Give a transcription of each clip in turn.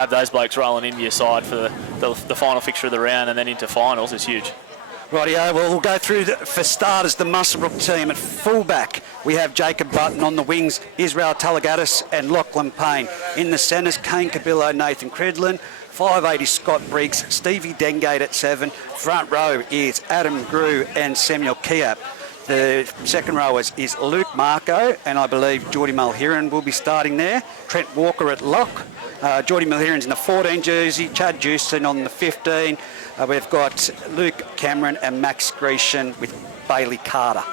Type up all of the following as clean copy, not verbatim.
Have those blokes rolling into your side for the final fixture of the round and then into finals is huge. Rightio, well, we'll go through, for starters, the Muswellbrook team. At fullback, we have Jacob Button. On the wings, Israel Talagatis and Lachlan Payne. In the centres, Kane Cabillo, Nathan Cridlin. 580 Scott Briggs, Stevie Dengate at 7. Front row is Adam Grew and Samuel Kiap. The second rowers is Luke Marco, and I believe Geordie Mulheron will be starting there. Trent Walker at lock. Geordie Mulheron's in the 14 jersey. Chad Jewson on the 15. We've got Luke Cameron and Max Grecian with Bailey Carter.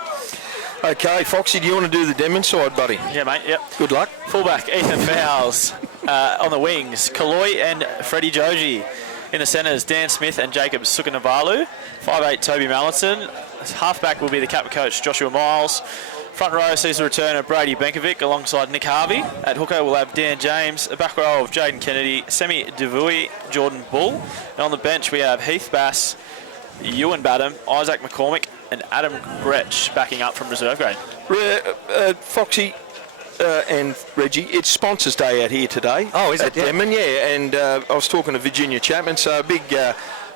Okay, Foxy, do you want to do the Denman side, buddy? Yeah, mate, yep. Good luck. Fullback, Ethan Fowles. On the wings, Kaloi and Freddie Joji. In the centres, Dan Smith and Jacob Sukanavalu. 5'8", Toby Mallinson. Halfback will be the captain coach, Joshua Miles. Front row sees the return of Brady Benkovic alongside Nick Harvey. At hooker, we'll have Dan James. A back row of Jaden Kennedy, Semi Devui, Jordan Bull. And on the bench, we have Heath Bass, Ewan Badham, Isaac McCormick, and Adam Gretsch backing up from reserve grade. Foxy and Reggie, it's Sponsors Day out here today. Oh, is it? At Denman, yeah. And I was talking to Virginia Chapman, so a big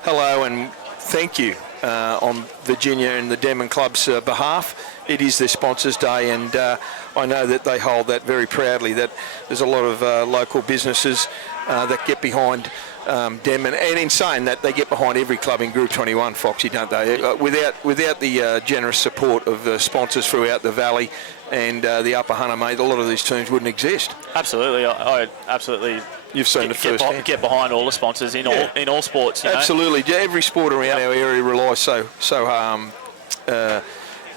hello and thank you on Virginia and the Denman Club's behalf. It is their Sponsors Day, and I know that they hold that very proudly, that there's a lot of local businesses that get behind Denman, and in saying that, they get behind every club in Group 21, Foxy, don't they? Without the generous support of sponsors throughout the valley and the Upper Hunter, mate, a lot of these teams wouldn't exist. Absolutely, I absolutely. You've seen it firsthand. Get behind all the sponsors in all sports. Absolutely, every sport around our area relies so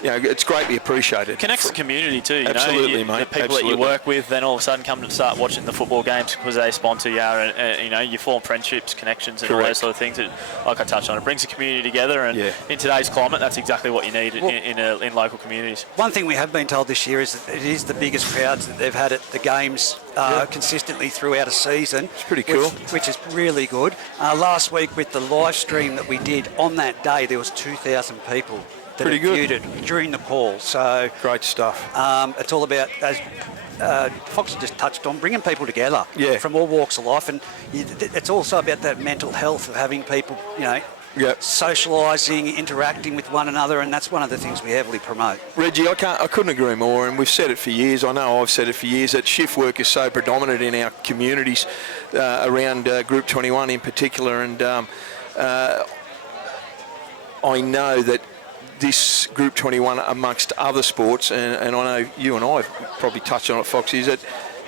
it's greatly appreciated. Connects the community too. Absolutely, mate. The people that you work with, then all of a sudden come to start watching the football games because they sponsor you, and you form friendships, connections, and all those sort of things. Like I touched on, it brings the community together, and in today's climate, that's exactly what you need in local communities. One thing we have been told this year is that it is the biggest crowds that they've had at the games consistently throughout a season. It's pretty cool. Which is really good. Last week with the live stream that we did on that day, there was 2,000 people that viewed it during the call. So great stuff. It's all about, as Fox just touched on, bringing people together from all walks of life, and it's also about that mental health of having people, socialising, interacting with one another, and that's one of the things we heavily promote. Reggie, I couldn't agree more, and we've said it for years. I know I've said it for years, that shift work is so predominant in our communities around Group 21 in particular, and I know that this Group 21, amongst other sports, and I know you and I have probably touched on it, Foxy, is that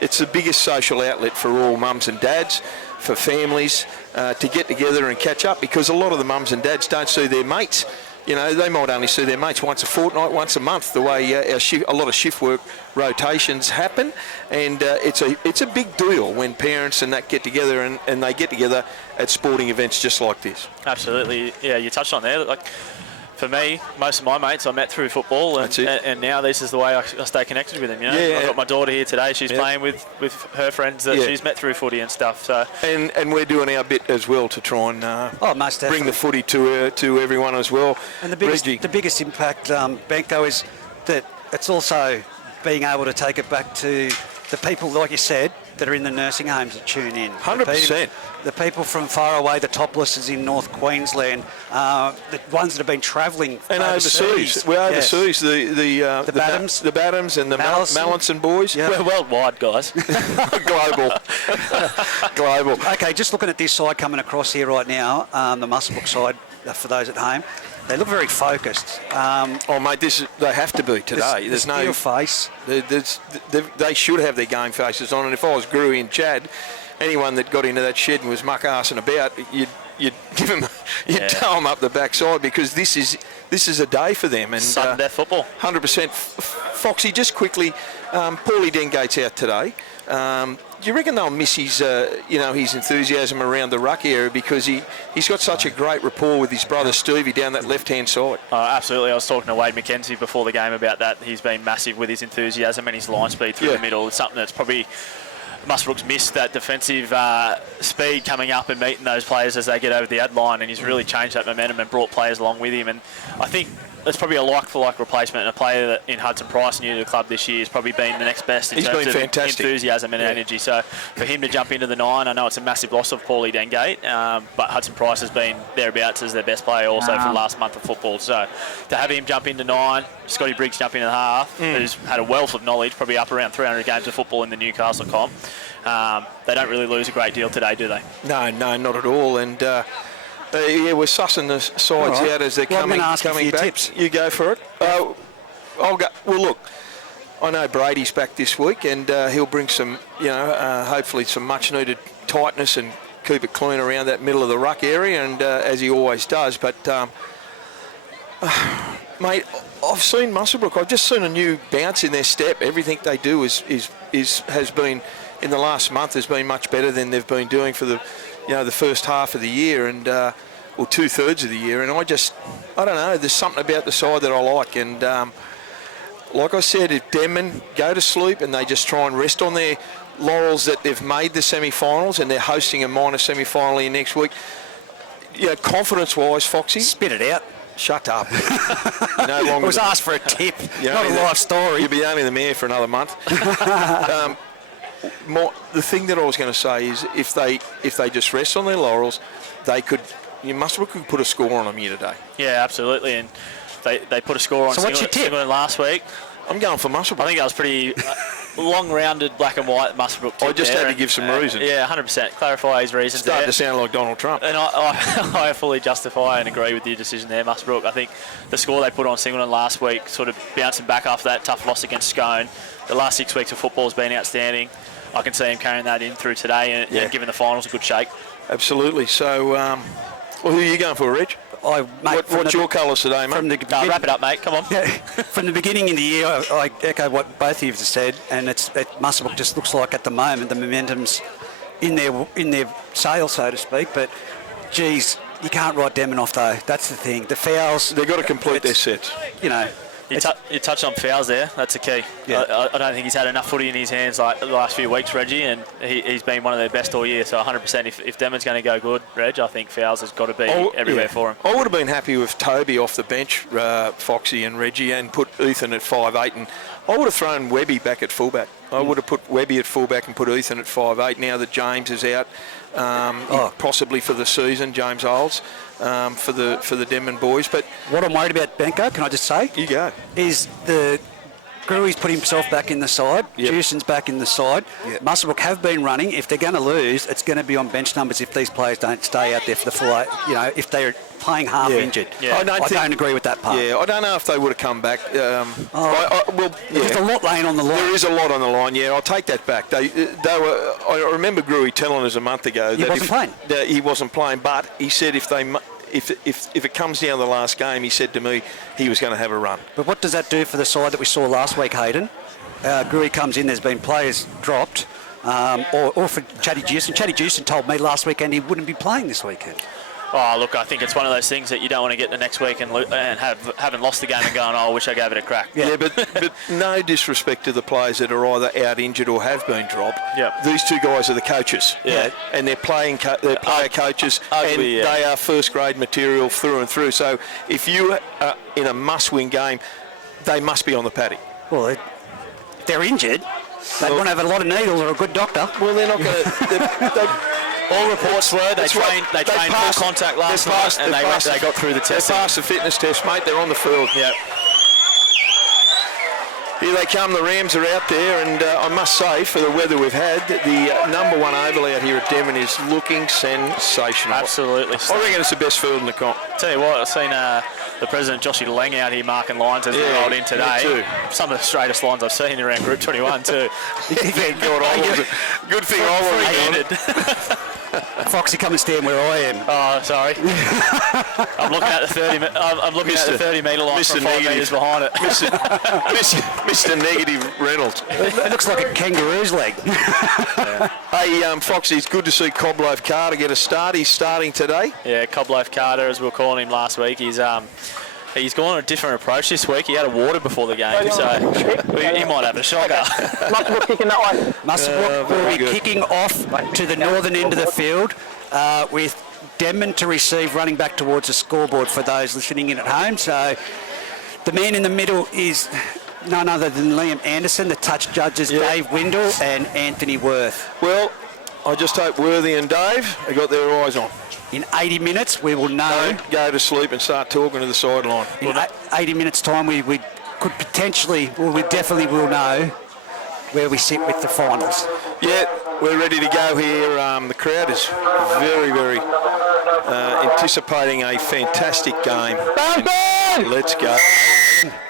it's the biggest social outlet for all mums and dads, for families to get together and catch up, because a lot of the mums and dads don't see their mates. They might only see their mates once a fortnight, once a month, the way a lot of shift work rotations happen, and it's a big deal when parents and that get together, and they get together at sporting events just like this. Absolutely, yeah. You touched on there, like. For me, most of my mates I met through football, and now this is the way I stay connected with them. I've got my daughter here today. She's playing with her friends that she's met through footy and stuff. So and we're doing our bit as well to try and bring the footy to everyone as well. And the biggest impact, Benko, is that it's also being able to take it back to the people, like you said, that are in the nursing homes that tune in. 100%. The people from far away, the toplesses in North Queensland, the ones that have been travelling and overseas. We're overseas. The Badhams, the Badhams, and the Mallinson boys. Yeah. We're worldwide, guys. Global. Okay, just looking at this side coming across here right now, the Muswellbrook side for those at home. They look very focused. Mate, they have to be today. There's no face. They should have their game faces on. And if I was Gruey and Chad, anyone that got into that shed and was muck-arsing about, you'd give them, tow them up the backside, because this is a day for them. And sudden death football. 100%. Foxy, just quickly, Paulie Dengate's out today. Do you reckon they'll miss his enthusiasm around the ruck area, because he's got such a great rapport with his brother Stevie down that left-hand side? Oh, absolutely. I was talking to Wade McKenzie before the game about that. He's been massive with his enthusiasm and his line speed through the middle. It's something that's probably Muswellbrook's missed, that defensive speed coming up and meeting those players as they get over the ad line, and he's really changed that momentum and brought players along with him. And I think it's probably a like-for-like replacement, and a player that in Hudson Price, new to the club this year, has probably been the next best in terms of enthusiasm and energy. So for him to jump into the 9, I know it's a massive loss of Paulie Dengate, but Hudson Price has been thereabouts as their best player also for the last month of football. So to have him jump into 9, Scotty Briggs jump into the half, who's had a wealth of knowledge, probably up around 300 games of football in the Newcastle comp. They don't really lose a great deal today, do they? No, not at all. And yeah, we're sussing the sides out as they're coming back. Tips. You go for it. I'll go. Well, look, I know Brady's back this week, and he'll bring some, hopefully some much-needed tightness and keep it clean around that middle of the ruck area, and as he always does. But mate, I've seen Muswellbrook. I've just seen a new bounce in their step. Everything they do has been in the last month has been much better than they've been doing for the first half of the year and or 2/3 of the year. And I don't know. There's something about the side that I like. And like I said, if Denman go to sleep and they just try and rest on their laurels that they've made the semi-finals and they're hosting a minor semi-final here next week, confidence-wise, Foxy, spit it out. Shut up. No longer. I was asked for a tip, not a life story. You'll be only the mayor for another month. The thing that I was going to say is if they just rest on their laurels, Muswellbrook could put a score on them here today. Yeah, absolutely. And they put a score on Singleton last week. I'm going for Muswellbrook. I think that was pretty long-rounded black and white Muswellbrook. I just had to give some reasons. Yeah, 100%. Clarify his reasons. Starting to sound like Donald Trump. And I fully justify and agree with your decision there, Muswellbrook. I think the score they put on Singleton last week, sort of bouncing back after that tough loss against Scone. The last 6 weeks of football has been outstanding. I can see him carrying that in through today and giving the finals a good shake. Absolutely. So, who are you going for, Reg? What's your colours today, mate? Wrap it up, mate. Come on. Yeah, from the beginning of the year, I echo what both of you have said, and Muswellbrook just looks like at the moment the momentum's in their sail, so to speak. But, geez, you can't write Denman off, though. That's the thing. The fouls... They've got to complete their sets. You touched on fouls there. That's a key. Yeah. I don't think he's had enough footy in his hands like the last few weeks, Reggie, and he's been one of their best all year. So 100%, if Denman's going to go good, Reg, I think fouls has got to be everywhere for him. I would have been happy with Toby off the bench, Foxy and Reggie, and put Ethan at 5'8", and I would have thrown Webby back at fullback. I would have put Webby at fullback and put Ethan at 5'8". Now that James is out, possibly for the season, James Olds. For the Denman boys. But what I'm worried about, Benko, can I just say? You go. Is the Gruey's put himself back in the side. Yep. Jewson's back in the side. Yep. Muswellbrook have been running. If they're going to lose, it's going to be on bench numbers if these players don't stay out there for the full, if they're playing half injured. Yeah. I don't agree with that part. Yeah, I don't know if they would have come back. There's a lot laying on the line. There is a lot on the line. Yeah, I'll take that back. They were. I remember Gruey telling us a month ago that he wasn't playing, but he said if it comes down to the last game, he said to me he was going to have a run. But what does that do for the side that we saw last week, Hayden? Gruey comes in, there's been players dropped, or for Chatty Jewson. Chatty Jewson told me last weekend he wouldn't be playing this weekend. Oh, look, I think it's one of those things that you don't want to get the next week and haven't lost the game and going, I wish I gave it a crack. Yeah, but no disrespect to the players that are either out injured or have been dropped. Yep. These two guys are the coaches. Yeah. And they're player coaches, and they are first grade material through and through. So if you are in a must-win game, they must be on the paddock. Well, if they're injured, they want to have a lot of needles or a good doctor. Well, they're not going to... All reports were they trained full contact last night and they got through the test. They passed the fitness test, mate. They're on the field. Yep. Here they come. The Rams are out there, and I must say, for the weather we've had, the number one oval out here at Denman is looking sensational. Absolutely. I reckon it's the best field in the comp. Tell you what, I've seen the President Joshy Lang out here marking lines as we rolled in today. Too. Some of the straightest lines I've seen around Group 21 too. Good thing I wasn't. Foxy, come and stand where I am. Oh, sorry. I'm looking at the 30. I'm looking at the 30-metre line from 5 metres behind it. Mr. Negative Reynolds. It looks like a kangaroo's leg. Hey, Foxy, it's good to see Cobloaf Carter get a start. He's starting today. Yeah, Cobloaf Carter, as we were calling him last week. He's gone on a different approach this week. He had a water before the game, so he might have a shocker. Muswellbrook kicking that way. Muswellbrook will be kicking off to the northern end of the field with Denman to receive, running back towards the scoreboard for those listening in at home. So The man in the middle is none other than Liam Anderson. The touch judges Dave Windle and Anthony Worth. Well, I just hope Worthy and Dave have got their eyes on. In 80 minutes, we will know. Don't go to sleep and start talking to the sideline. In 80 minutes' time, we could potentially, well, we definitely will know where we sit with the finals. Yeah, we're ready to go here. The crowd is very, very anticipating a fantastic game. Let's go.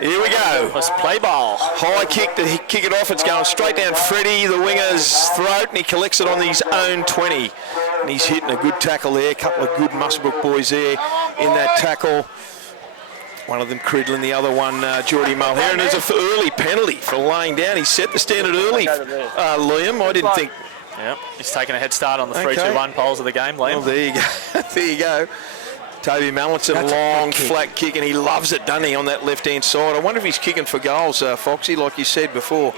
Here we go. Let's play ball. High kick to kick it off. It's going straight down Freddie, the winger's throat, and he collects it on his own 20. And he's hitting a good tackle there. A couple of good Muswellbrook boys there in that tackle. One of them Cridlin, the other one Geordie Mulher. And there's an early penalty for laying down. He set the standard early. Liam, I didn't think. Yep, he's taking a head start on the 3-2-1 polls of the game, Liam. Well, there you go. There you go. Toby Mallinson, long, flat kick, and he loves it, doesn't he, on that left-hand side. I wonder if he's kicking for goals, Foxy, like you said before.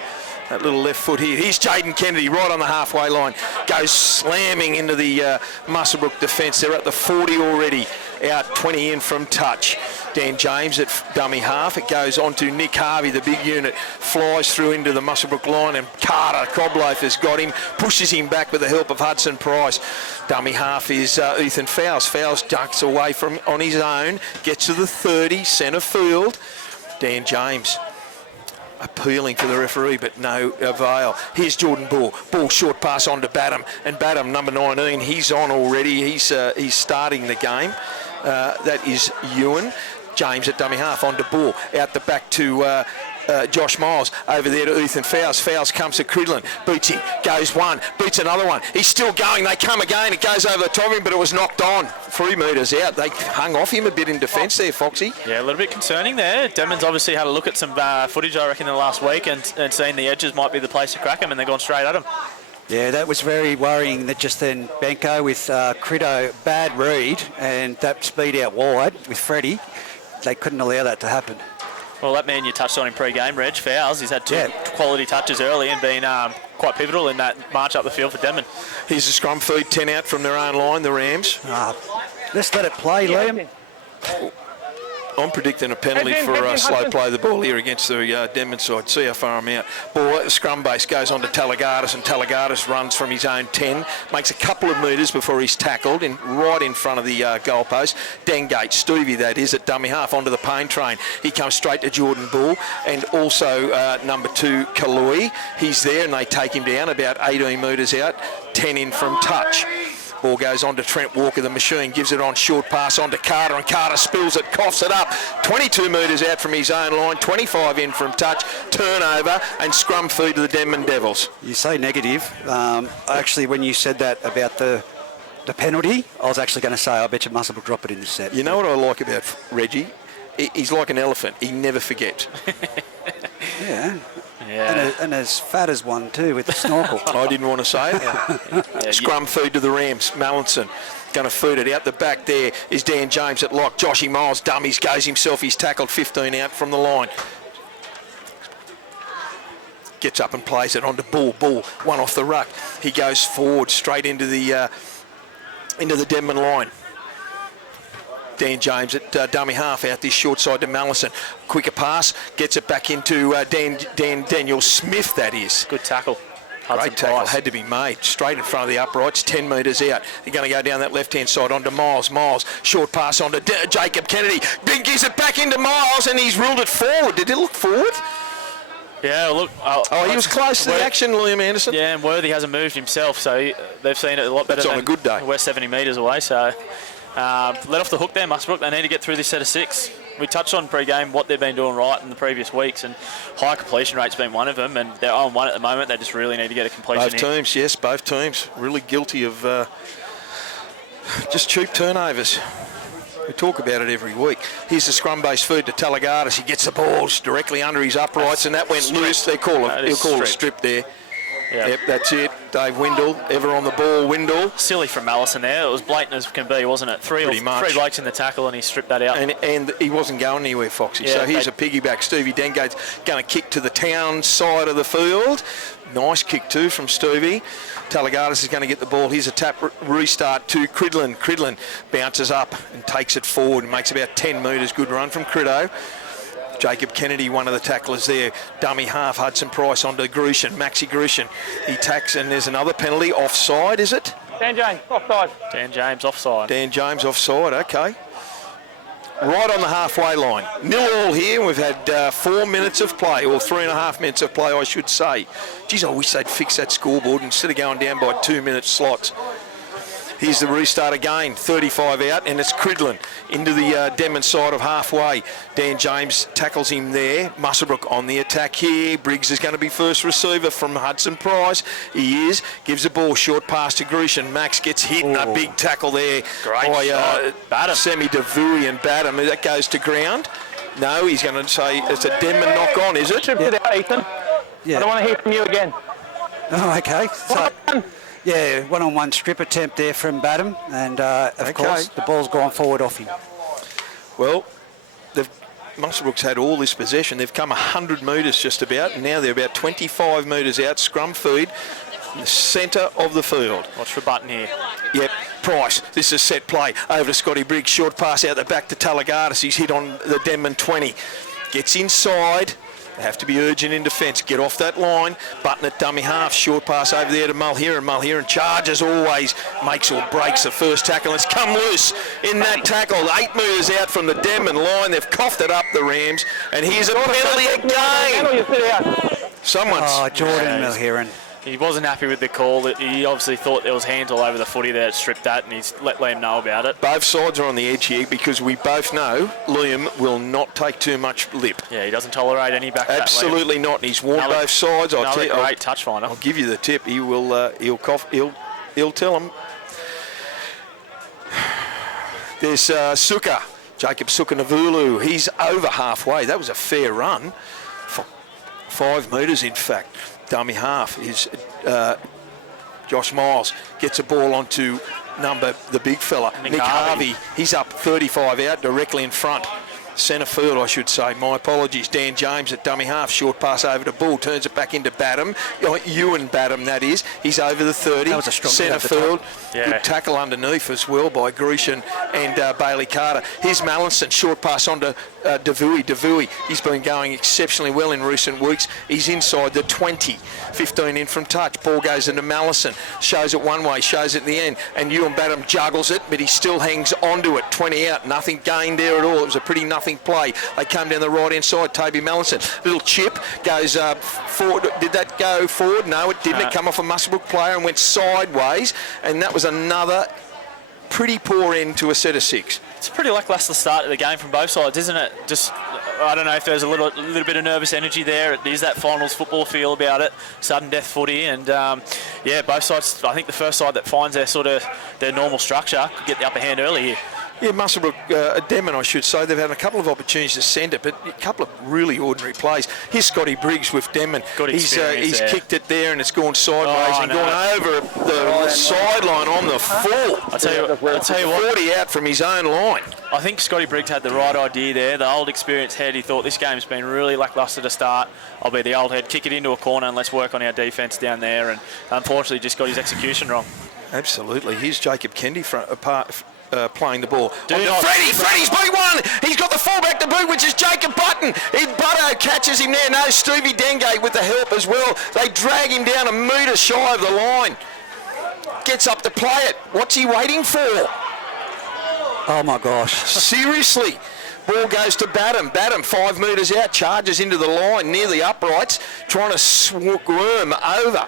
That little left foot here. Here's Jaden Kennedy right on the halfway line. Goes slamming into the Muswellbrook defence. They're at the 40 already. Out 20 in from touch. Dan James at dummy half. It goes on to Nick Harvey, the big unit. Flies through into the Muswellbrook line, and Carter, Cobloaf, has got him. Pushes him back with the help of Hudson Price. Dummy half is Ethan Fowles. Fowles ducks away from on his own. Gets to the 30, centre field. Dan James appealing to the referee, but no avail. Here's Jordan Ball. Ball short pass on to Badham, and Badham, number 19, he's on already. He's starting the game. That is Ewan. James at dummy half on to Ball. Out the back to Josh Miles. Over there to Ethan Fowles. Fowles comes to Cridlin. Beats him. Goes one. Beats another one. He's still going. They come again. It goes over the top of him, but it was knocked on. 3 metres out. They hung off him a bit in defence there, Foxy. Yeah, a little bit concerning there. Denman's obviously had a look at some footage, I reckon, in the last week and seen the edges might be the place to crack him, and they're gone straight at him. Yeah, that was very worrying that just then Benko with Crido, bad read, and that speed out wide with Freddie. They couldn't allow that to happen. Well, that man you touched on in pre-game, Reg, Fowles, he's had two quality touches early and been quite pivotal in that march up the field for Denman. Here's a scrum feed, 10 out from their own line, the Rams. Let's let it play, Liam. I'm predicting a penalty for slow play of the ball here against the Denman side. See how far I'm out. Ball at the scrum base goes on to Talagardis, and Talagardis runs from his own 10, makes a couple of metres before he's tackled right in front of the goalpost. Dengate, Stevie that is, at dummy half onto the pain train. He comes straight to Jordan Ball, and also number 2, Kaloi. He's there, and they take him down about 18 metres out, 10 in from touch. Ball goes on to Trent Walker, the machine, gives it on, short pass on to Carter, and Carter spills it, coughs it up. 22 metres out from his own line, 25 in from touch, turnover, and scrum feed to the Denman Devils. You say negative. Actually, when you said that about the penalty, I was actually going to say, I bet you Muswellbrook drop it in the set. You know what I like about Reggie? He's like an elephant. He never forgets. Yeah. And as fat as one too with the snorkel. I didn't want to say it. Scrum feed to the Rams. Mallinson going to feed it. Out the back there is Dan James at lock. Joshy Miles dummies, goes himself. He's tackled 15 out from the line. Gets up and plays it onto Ball. Ball, one off the ruck. He goes forward straight into the Denman line. Dan James at dummy half out this short side to Mallinson. Quicker pass, gets it back into Daniel Smith, that is. Good tackle. Great tackle, had to be made. Straight in front of the uprights, 10 metres out. They're going to go down that left-hand side onto Miles. Miles, short pass onto Jacob Kennedy. Then gives it back into Miles, and he's ruled it forward. Did it look forward? Yeah, look. He was close to the action, Liam Anderson. Yeah, and Worthy hasn't moved himself, so they've seen it a lot better. That's on a good day. We're 70 metres away, so let off the hook there, Muswellbrook. They need to get through this set of 6. We touched on pre-game what they've been doing right in the previous weeks, and high completion rate's been one of them, and they're on 1 at the moment. They just really need to get a completion Both teams, yes, both teams. Really guilty of just cheap turnovers. We talk about it every week. Here's the scrum-based feed to Talagardis. He gets the balls directly under his uprights, and that went loose. He'll call a strip there. Yep, that's it. Dave Windle, ever on the ball, Windle. Silly from Allison there. It was blatant as can be, wasn't it? Three blokes in the tackle, and he stripped that out. And he wasn't going anywhere, Foxy. Yeah, so here's a piggyback. Stevie Dengate's going to kick to the town side of the field. Nice kick too from Stevie. Talagardis is going to get the ball. Here's a tap restart to Cridlin. Cridlin bounces up and takes it forward and makes about 10 metres. Good run from Crido. Jacob Kennedy, one of the tacklers there. Dummy half, Hudson Price onto Grushin, Maxi Grushin. He tacks, and there's another penalty. Offside, is it? Dan James, offside. Dan James offside. Dan James offside, okay. Right on the halfway line. 0-0 here. We've had 4 minutes of play, or 3.5 minutes of play, I should say. Geez, I wish they'd fix that scoreboard instead of going down by 2-minute slots. Here's the restart again, 35 out, and it's Cridlin into the Denman side of halfway. Dan James tackles him there. Muswellbrook on the attack here. Briggs is going to be first receiver from Hudson Price. He is. Gives the ball short pass to Grushin. Max gets hit and a big tackle there by Semi Davui and Batum. That goes to ground. No, he's going to say it's a Denman knock on, is it? Stripped it out, Ethan. Yeah. I don't want to hear from you again. Oh, okay. So, yeah, one-on-one strip attempt there from Batum, and of course the ball's gone forward off him. Well, Muswellbrook's had all this possession. They've come 100 metres just about, and now they're about 25 metres out, scrum feed, in the centre of the field. Watch for Button here. Yep, Price. This is a set play. Over to Scotty Briggs. Short pass out the back to Talagardis. He's hit on the Denman 20. Gets inside. They have to be urgent in defence. Get off that line. Button at dummy half. Short pass over there to Mulheron. Mulheron charges always. Makes or breaks the first tackle. It's come loose in that tackle. 8 metres out from the Denman line. They've coughed it up, the Rams. And here's a penalty again. Someone's... Jordan Mulheron. He wasn't happy with the call. He obviously thought there was hands all over the footy there, stripped that, and he's let Liam know about it. Both sides are on the edge here because we both know Liam will not take too much lip. Yeah, he doesn't tolerate any back. Absolutely not. And he's warned both sides. Great touch finder. I'll give you the tip. He will. He'll cough. He'll tell him. There's Suka, Jacob Suka Navulu. He's over halfway. That was a fair run. 5 metres, in fact. Dummy half is Josh Miles gets a ball onto the big fella, Nick Harvey. He's up 35 out, directly in front. Centre field, I should say. My apologies. Dan James at dummy half. Short pass over to Bull. Turns it back into Batum. Ewan Batum, that is. He's over the 30. That was a strong centre field. Good tackle underneath as well by Grushin and Bailey Carter. Here's Mallinson. Short pass onto Davui. Davui, he's been going exceptionally well in recent weeks. He's inside the 20. 15 in from touch. Ball goes into Mallinson. Shows it one way. Shows it in the end. And Ewan Batum juggles it, but he still hangs onto it. 20 out. Nothing gained there at all. It was a pretty nothing play. They come down the right hand side. Toby Mallinson, little chip goes forward. Did that go forward? No, it didn't. It come off a Muswellbrook player and went sideways, and that was another pretty poor end to a set of 6. It's a pretty lacklustre start of the game from both sides, isn't it? Just, I don't know if there's a little bit of nervous energy there. It is that finals football feel about it, sudden death footy, and both sides. I think the first side that finds their normal structure could get the upper hand early here. Yeah, Muswellbrook, Denman, I should say, they've had a couple of opportunities to send it, but a couple of really ordinary plays. Here's Scotty Briggs with Denman. He's kicked it there and it's gone sideways and gone over the sideline on the full. I'll tell you what. 40 out from his own line. I think Scotty Briggs had the right idea there. The old experienced head, he thought this game's been really lacklustre to start. I'll be the old head, kick it into a corner and let's work on our defence down there. And unfortunately, just got his execution wrong. Absolutely. Here's Jacob Kennedy playing the ball. Freddie's beat one. He's got the fullback to boot, which is Jacob Button. Butto catches him there. No, Stevie Dengate with the help as well. They drag him down a metre shy of the line. Gets up to play it. What's he waiting for? Oh my gosh. Seriously. Ball goes to Batum. Batum 5 metres out, charges into the line near the uprights, trying to squirm over.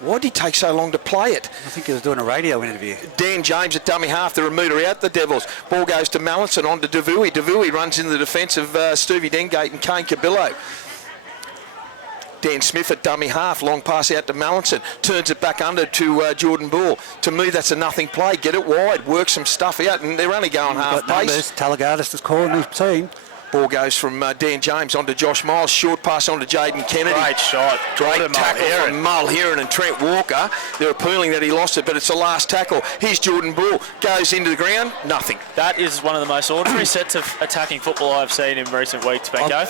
Why did he take so long to play it? I think he was doing a radio interview. Dan James at dummy half. They're a metre out, the Devils. Ball goes to Mallinson on to Davui. Davui runs into the defence of Stevie Dengate and Kane Cabillo. Dan Smith at dummy half. Long pass out to Mallinson. Turns it back under to Jordan Bull. To me, that's a nothing play. Get it wide. Work some stuff out. And they're only going half pace. Talagardis is calling his team. Ball goes from Dan James onto Josh Miles. Short pass onto Jaden Kennedy. Great shot. Great tackle from Mulheron and Trent Walker. They're appealing that he lost it, but it's the last tackle. Here's Jordan Bull. Goes into the ground. Nothing. That is one of the most ordinary sets of attacking football I've seen in recent weeks, Benko.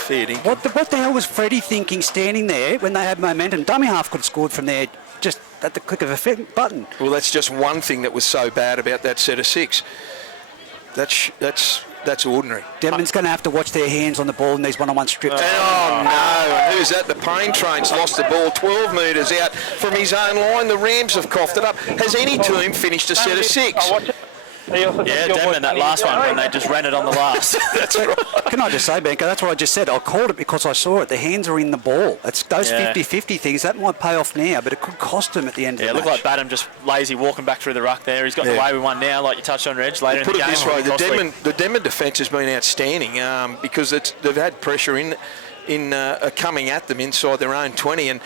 What the hell was Freddie thinking standing there when they had momentum? Dummy half could have scored from there just at the click of a button. Well, that's just one thing that was so bad about that set of 6. That's that's ordinary. Denman's going to have to watch their hands on the ball in these one-on-one strips. Oh no, and who's that? The Pain Train's lost the ball 12 metres out from his own line. The Rams have coughed it up. Has any team finished a set of 6? Yeah, Denman, that last one when they just ran it on the last. That's right. Can I just say, Benko, that's what I just said. I called it because I saw it. The hands are in the ball. It's those 50-50 things. That might pay off now, but it could cost him at the end of the match. Yeah, it looked like Badham just lazy walking back through the ruck there. He's got away with one now, like you touched on, Reg, later in the game. Put it this way, the Denman defence has been outstanding because they've had pressure in coming at them inside their own 20. And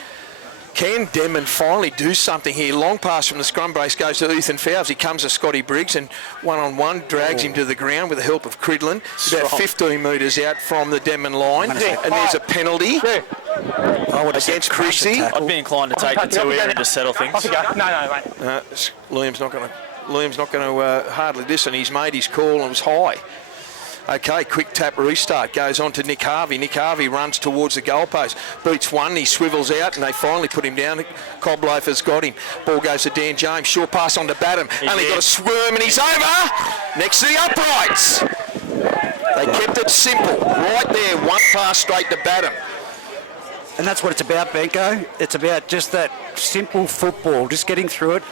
can Denman finally do something here? Long pass from the scrum brace goes to Ethan Fowles. He comes to Scotty Briggs and one-on-one drags him to the ground with the help of Cridlin. About 15 metres out from the Denman line. And there's a penalty against Briggsy. I'd be inclined to take the 2 here and just settle things. Off you go. No, mate. Liam's not going to hardly listen. He's made his call and it was high. Okay, quick tap restart. Goes on to Nick Harvey. Nick Harvey runs towards the goalpost. Beats one. He swivels out and they finally put him down. Coblofer's got him. Ball goes to Dan James. Short pass on to Badham. Only got a swerve and he's over. Next to the uprights. They kept it simple. Right there. One pass straight to Badham. And that's what it's about, Benko. It's about just that simple football, just getting through it.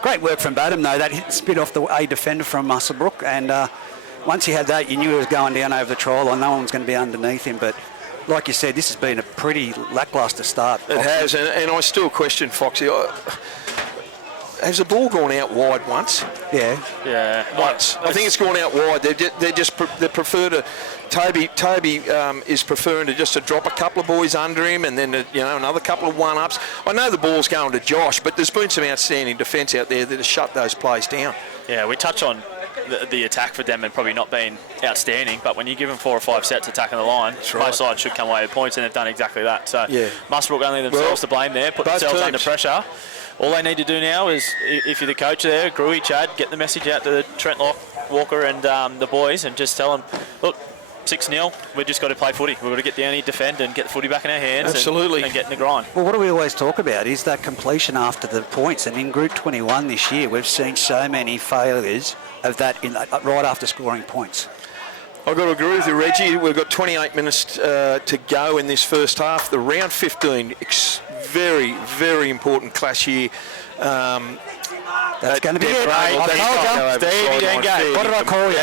Great work from Badham, though. That hit spit off the A defender from Muswellbrook. And once you had that, you knew he was going down over the trial line. No one was going to be underneath him. But like you said, this has been a pretty lacklustre start. It has, and I still question Foxy. Has the ball gone out wide once? Yeah. Once. I think it's gone out wide. They prefer to. Toby is preferring to drop a couple of boys under him and then another couple of one-ups. I know the ball's going to Josh, but there's been some outstanding defence out there that has shut those plays down. Yeah, we touch on the attack for Denman probably not being outstanding, but when you give them 4 or 5 sets attacking the line, both sides should come away with points, and they've done exactly that. So Muswellbrook only themselves to blame there, put themselves under pressure. All they need to do now is, if you're the coach there, Gruey, Chad, get the message out to Trent Walker and the boys and just tell them, look, 6-0, we've just got to play footy. We've got to get down here, defend and get the footy back in our hands. Absolutely. And get in the grind. Well, what do we always talk about is that completion after the points. And in Group 21 this year, we've seen so many failures of that right after scoring points. I've got to agree with you, Reggie. We've got 28 minutes to go in this first half. The round 15, very, very important clash here. That's going to be it. What did I call you?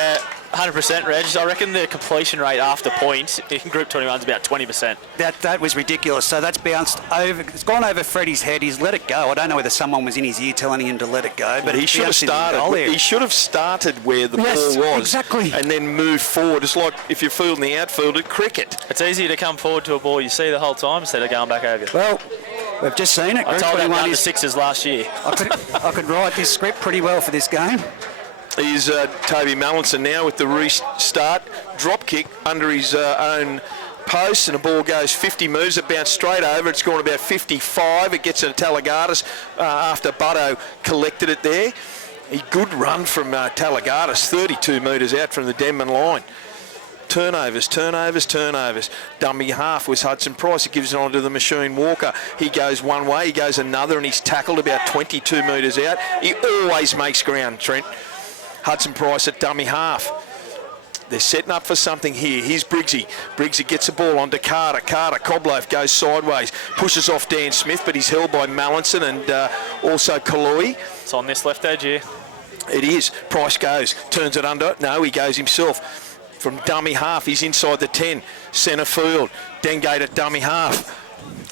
100%, Reg. I reckon the completion rate after points in Group 21 is about 20%. That was ridiculous. So that's bounced over. It's gone over Freddie's head. He's let it go. I don't know whether someone was in his ear telling him to let it go, but he should have started. He should have started where the ball was, exactly, and then moved forward. It's like if you're fielding the outfield at cricket. It's easier to come forward to a ball you see the whole time instead of going back over. Well, we've just seen it. I told that down to Sixers last year. I could write this script pretty well for this game. Here's Toby Mallinson now with the restart. Drop kick under his own post, and the ball goes 50 metres. It bounced straight over. It's gone about 55. It gets to Talagatis after Butto collected it there. A good run from Talagatis, 32 metres out from the Denman line. Turnovers. Dummy half was Hudson Price. He gives it on to the Machine Walker. He goes one way, he goes another, and he's tackled about 22 metres out. He always makes ground, Trent. Hudson Price at dummy half. They're setting up for something here. Here's Briggsy. Briggsy gets the ball onto Carter. Coblof goes sideways. Pushes off Dan Smith, but he's held by Mallinson and also Kaloi. It's on this left edge here. It is. Price goes. Turns it under. No, he goes himself. From dummy half, he's inside the 10. Centre field. Dengate at dummy half.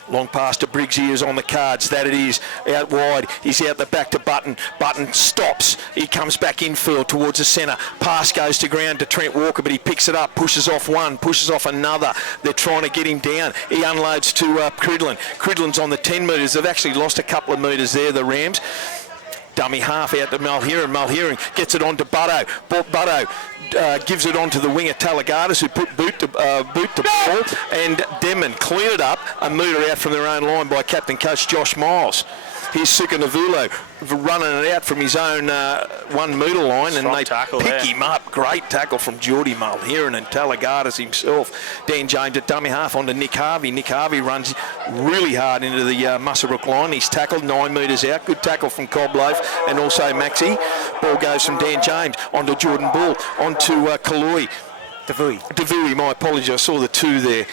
Long pass to Briggs, he is on the cards. That it is. Out wide. He's out the back to Button. Button stops. He comes back infield towards the centre. Pass goes to ground to Trent Walker, but he picks it up. Pushes off one. Pushes off another. They're trying to get him down. He unloads to Cridlin. Cridlin's on the 10 metres. They've actually lost a couple of metres there, the Rams. Dummy half out to Mulheron. Mulheron gets it on to Butto. Butto gives it on to the winger Talagatis, who put boot to ball, and Denman cleared it up a metre out from their own line by captain coach Josh Miles. Here's Sukanavulo running it out from his own 1 metre line, and they pick him up. Great tackle from Geordie Mulheron and Talagatis himself. Dan James at dummy half onto Nick Harvey. Nick Harvey runs really hard into the Muswellbrook line. He's tackled 9 metres out. Good tackle from Coblof and also Maxi. Ball goes from Dan James onto Jordan Bull, onto Kaloi. Devui, my apologies, I saw the 2 there.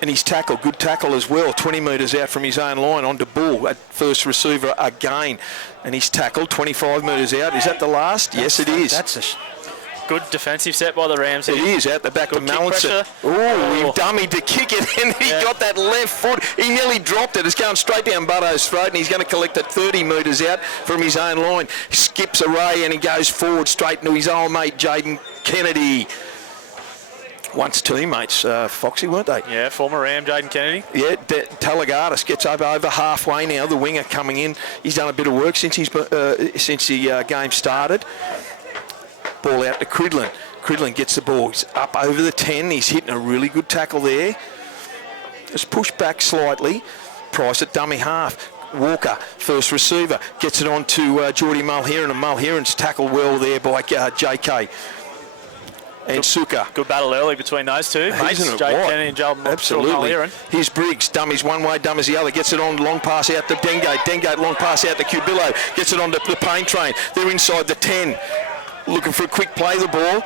And his tackle, good tackle as well, 20 metres out from his own line onto Bull at first receiver again. And he's tackled 25 metres out. Is that the last? Yes, it is. That's a good defensive set by the Rams. It is, out the back of Mallinson. Oh, he dummied to kick it, and he got that left foot. He nearly dropped it. It's going straight down Butto's throat, and he's going to collect it 30 metres out from his own line. He skips away, and he goes forward straight into his old mate, Jaden Kennedy. Once teammates, Foxy, weren't they? Yeah, former Ram, Jaden Kennedy. Yeah, Talagardis gets over halfway now. The winger coming in. He's done a bit of work since the game started. Ball out to Cridlin. Cridlin gets the ball. He's up over the 10. He's hitting a really good tackle there. Just pushed back slightly. Price at dummy half. Walker, first receiver, gets it on to Geordie Mulheron, and Mulheron's tackled well there by JK. And Suka. Good battle early between those two. Isn't it? Jake Kennedy and Joel Absolutely. Mulheron. Here's Briggs. Dummies one way, dummies the other. Gets it on, long pass out to Dengate. Dengate, long pass out to Cubillo. Gets it on to the Pain Train. They're inside the 10. Looking for a quick play, the ball.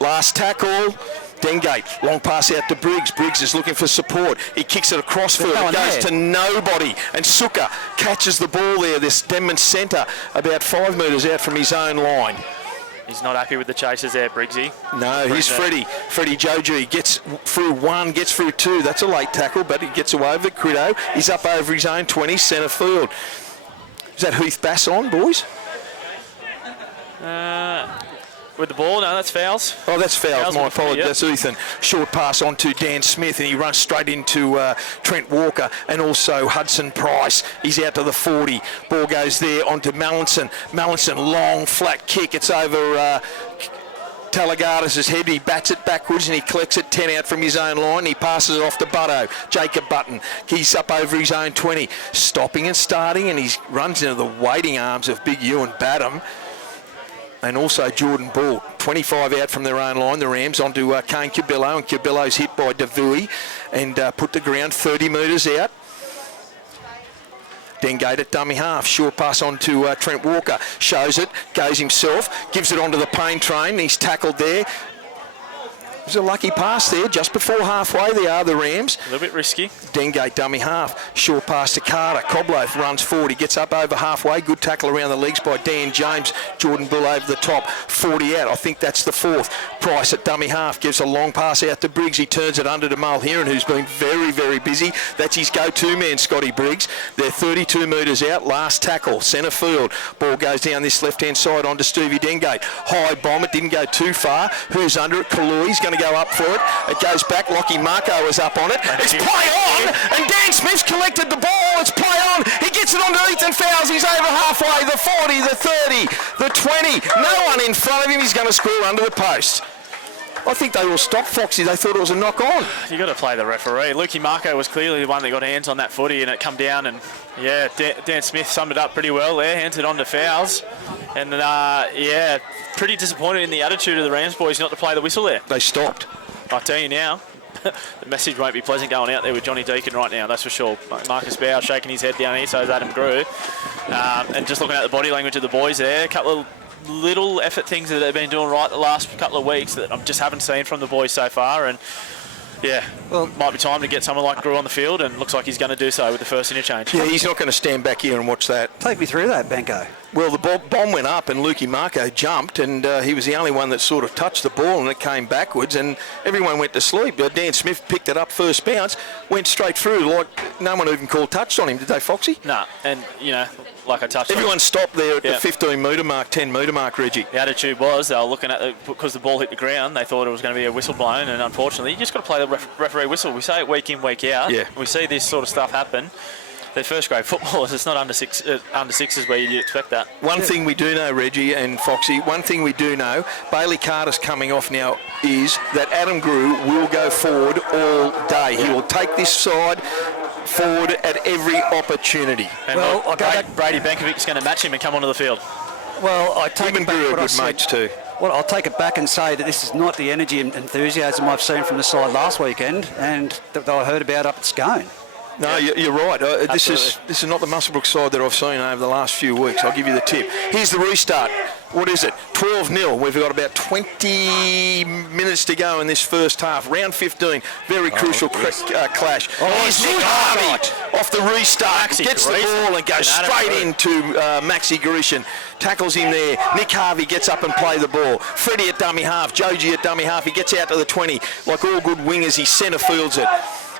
Last tackle. Dengate, long pass out to Briggs. Briggs is looking for support. He kicks it across field. It goes to nobody. And Suka catches the ball there. This Denman centre about 5 metres out from his own line. He's not happy with the chases there, Briggsy. No, he's Freddie. Freddie Joji gets through 1, gets through 2. That's a late tackle, but he gets away with it. Crido, he's up over his own 20, centre field. Is that Heath Bass on, boys? With the ball, no, that's fouls. Oh, that's fouls. My apologies. Yep. That's Ethan. Short pass on to Dan Smith, and he runs straight into Trent Walker and also Hudson Price. He's out to the 40. Ball goes there onto Mallinson. Mallinson, long, flat kick. It's over Talagardis' head. He bats it backwards and he collects it 10 out from his own line. He passes it off to Butto. Jacob Button. He's up over his own 20. Stopping and starting, and he runs into the waiting arms of Big Ewan Badham. And also Jordan Ball, 25 out from their own line. The Rams onto Kane Cubillo, and Cubillo's hit by Devui and put the ground 30 metres out. Dengate at dummy half. Short pass on to Trent Walker. Shows it, goes himself, gives it onto the Pain Train. He's tackled there. It was a lucky pass there, just before halfway. They are the Rams. A little bit risky. Dengate dummy half. Short pass to Carter. Cobloth runs forward. He gets up over halfway. Good tackle around the legs by Dan James. Jordan Bull over the top. 40 out. I think that's the 4th. Price at dummy half. Gives a long pass out to Briggs. He turns it under to Mulheron, who's been very, very busy. That's his go-to man, Scotty Briggs. They're 32 metres out. Last tackle. Centre field. Ball goes down this left-hand side onto Stevie Dengate. High bomb. It didn't go too far. Who's under it? Kaloi going to go up for it. It goes back. Lockie Marco is up on it. It's play on, and Dan Smith's collected the ball. It's play on. He gets it onto Ethan Fowles. He's over halfway. The 40, the 30, the 20. No one in front of him. He's going to score under the post. I think they all stopped, Foxy. They thought it was a knock on. You got to play the referee. Lukey Marco was clearly the one that got hands on that footy, and it come down, and yeah, Dan Smith summed it up pretty well there. Hands it on to Fowles, and yeah, pretty disappointed in the attitude of the Rams boys not to play the whistle there. They stopped. I tell you now, the message won't be pleasant going out there with Johnny Deacon right now, that's for sure. Marcus Bow shaking his head down here, so is Adam Grew. And just looking at the body language of the boys there, a couple of little effort things that they've been doing right the last couple of weeks that I just haven't seen from the boys so far. And yeah, well, might be time to get someone like Grew on the field, and looks like he's going to do so with the first interchange. Yeah, he's not going to stand back here and watch that. Take me through that, Benko. Well, the bomb went up and Lukey Marco jumped, and he was the only one that sort of touched the ball, and it came backwards and everyone went to sleep. Dan Smith picked it up first bounce, went straight through like no one even called touch on him, did they, Foxy? No, and you know, like I touched on. Everyone stopped there at the 15 metre mark, 10 metre mark, Reggie. The attitude was they were looking at because the ball hit the ground, they thought it was going to be a whistle blown, and unfortunately you just got to play the referee whistle. We say it week in, week out. Yeah. We see this sort of stuff happen. They're first grade footballers. It's not under sixes where you expect that. One thing we do know, Reggie and Foxy, one thing we do know, Bailey Carter's coming off now, is that Adam Grew will go forward all day. He will take this side forward at every opportunity. And well, Brady Benkovic's going to match him and come onto the field. Well, I take it back what I said. Mates too. Well, I'll take it back and say that this is not the energy and enthusiasm I've seen from the side last weekend and that I heard about up at Scone. No, you're right. This is not the Muswellbrook side that I've seen over the last few weeks. I'll give you the tip. Here's the restart. What is it? 12-0. We've got about 20 minutes to go in this first half. Round 15. Very crucial clash. Here's Nick Harvey off the restart. Gets the ball and goes straight into Maxi Grecian. Tackles him there. Nick Harvey gets up and play the ball. Freddie at dummy half. Joji at dummy half. He gets out to the 20. Like all good wingers, he centre fields it.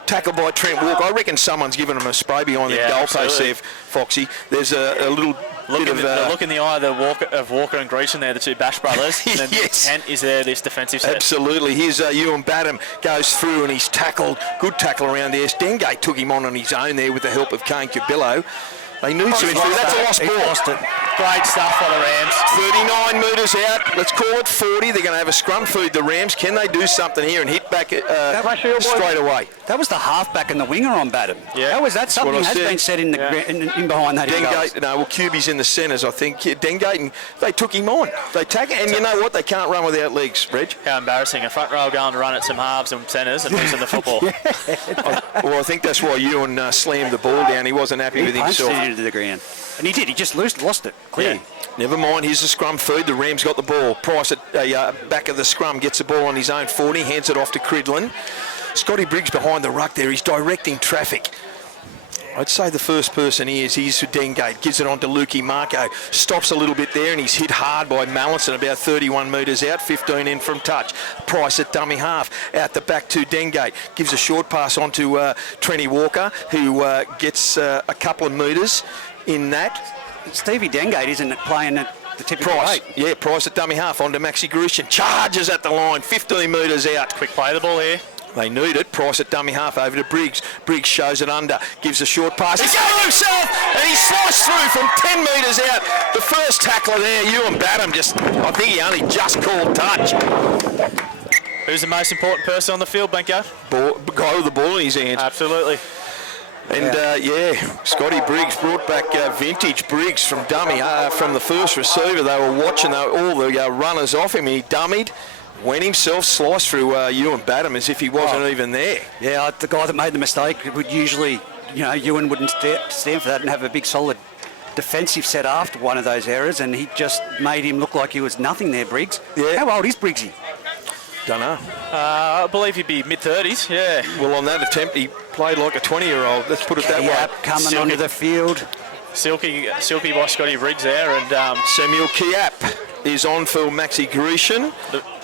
Tackled by Trent Walker. I reckon someone's given him a spray behind the goalpost there, Foxy. There's a little look in the eye of Walker and Grecian there, the two Bash brothers. And then yes. Kent is there, this defensive set. Absolutely. Here's Ewan Badham goes through and he's tackled. Good tackle around there. Dengate took him on his own there with the help of Kane Cabillo. They need to. That's a lost ball. Lost it. Great stuff by the Rams. 39 metres out. Let's call it 40. They're going to have a scrum feed the Rams. Can they do something here and hit back straight away? That was the halfback and the winger on Badham. Yeah. How was that? Something has been said in behind that. Dengate, QB's in the centres, I think. Dengate, and they took him on. They take it, and you know what? They can't run without legs, Reg. How embarrassing. A front row going to run at some halves and centres and losing the football. Well, I think that's why Ewan slammed the ball down. He wasn't happy with himself. He punched it into the ground. And he did. He just lost it. Clear. Yeah. Never mind. Here's the scrum feed. The Rams got the ball. Price at back of the scrum gets the ball on his own 40. Hands it off to Cridlin. Scotty Briggs behind the ruck there. He's directing traffic. I'd say the first person here's Dengate. Gives it on to Lukey Marco. Stops a little bit there and he's hit hard by Mallison about 31 metres out. 15 in from touch. Price at dummy half. Out the back to Dengate. Gives a short pass on to Trenny Walker, who gets a couple of metres in that. Stevie Dengate isn't playing at the typical Price. rate. Yeah, Price at dummy half on to Maxi Grecian. Charges at the line. 15 metres out. Quick play the ball here. They need it. Price at dummy half over to Briggs. Briggs shows it under. Gives a short pass. He goes himself and he sliced through from 10 metres out. The first tackler there, Ewan Badham, I think he only just called touch. Who's the most important person on the field, Benko? Guy with the ball in his hands. Absolutely. And Scotty Briggs brought back vintage Briggs from dummy, from the first receiver. They were watching all the runners off him. He dummied. Went himself, sliced through Ewan Badham as if he wasn't even there. Yeah, the guy that made the mistake would usually, Ewan wouldn't stand for that and have a big solid defensive set after one of those errors, and he just made him look like he was nothing there, Briggs. Yeah. How old is Briggsy? Don't know. I believe he'd be mid-30s, yeah. Well, on that attempt, he played like a 20-year-old. Let's put it that way. Coming onto the field. Silky by Scotty Briggs there, and Samuel Kiap is on field. Maxi Grecian.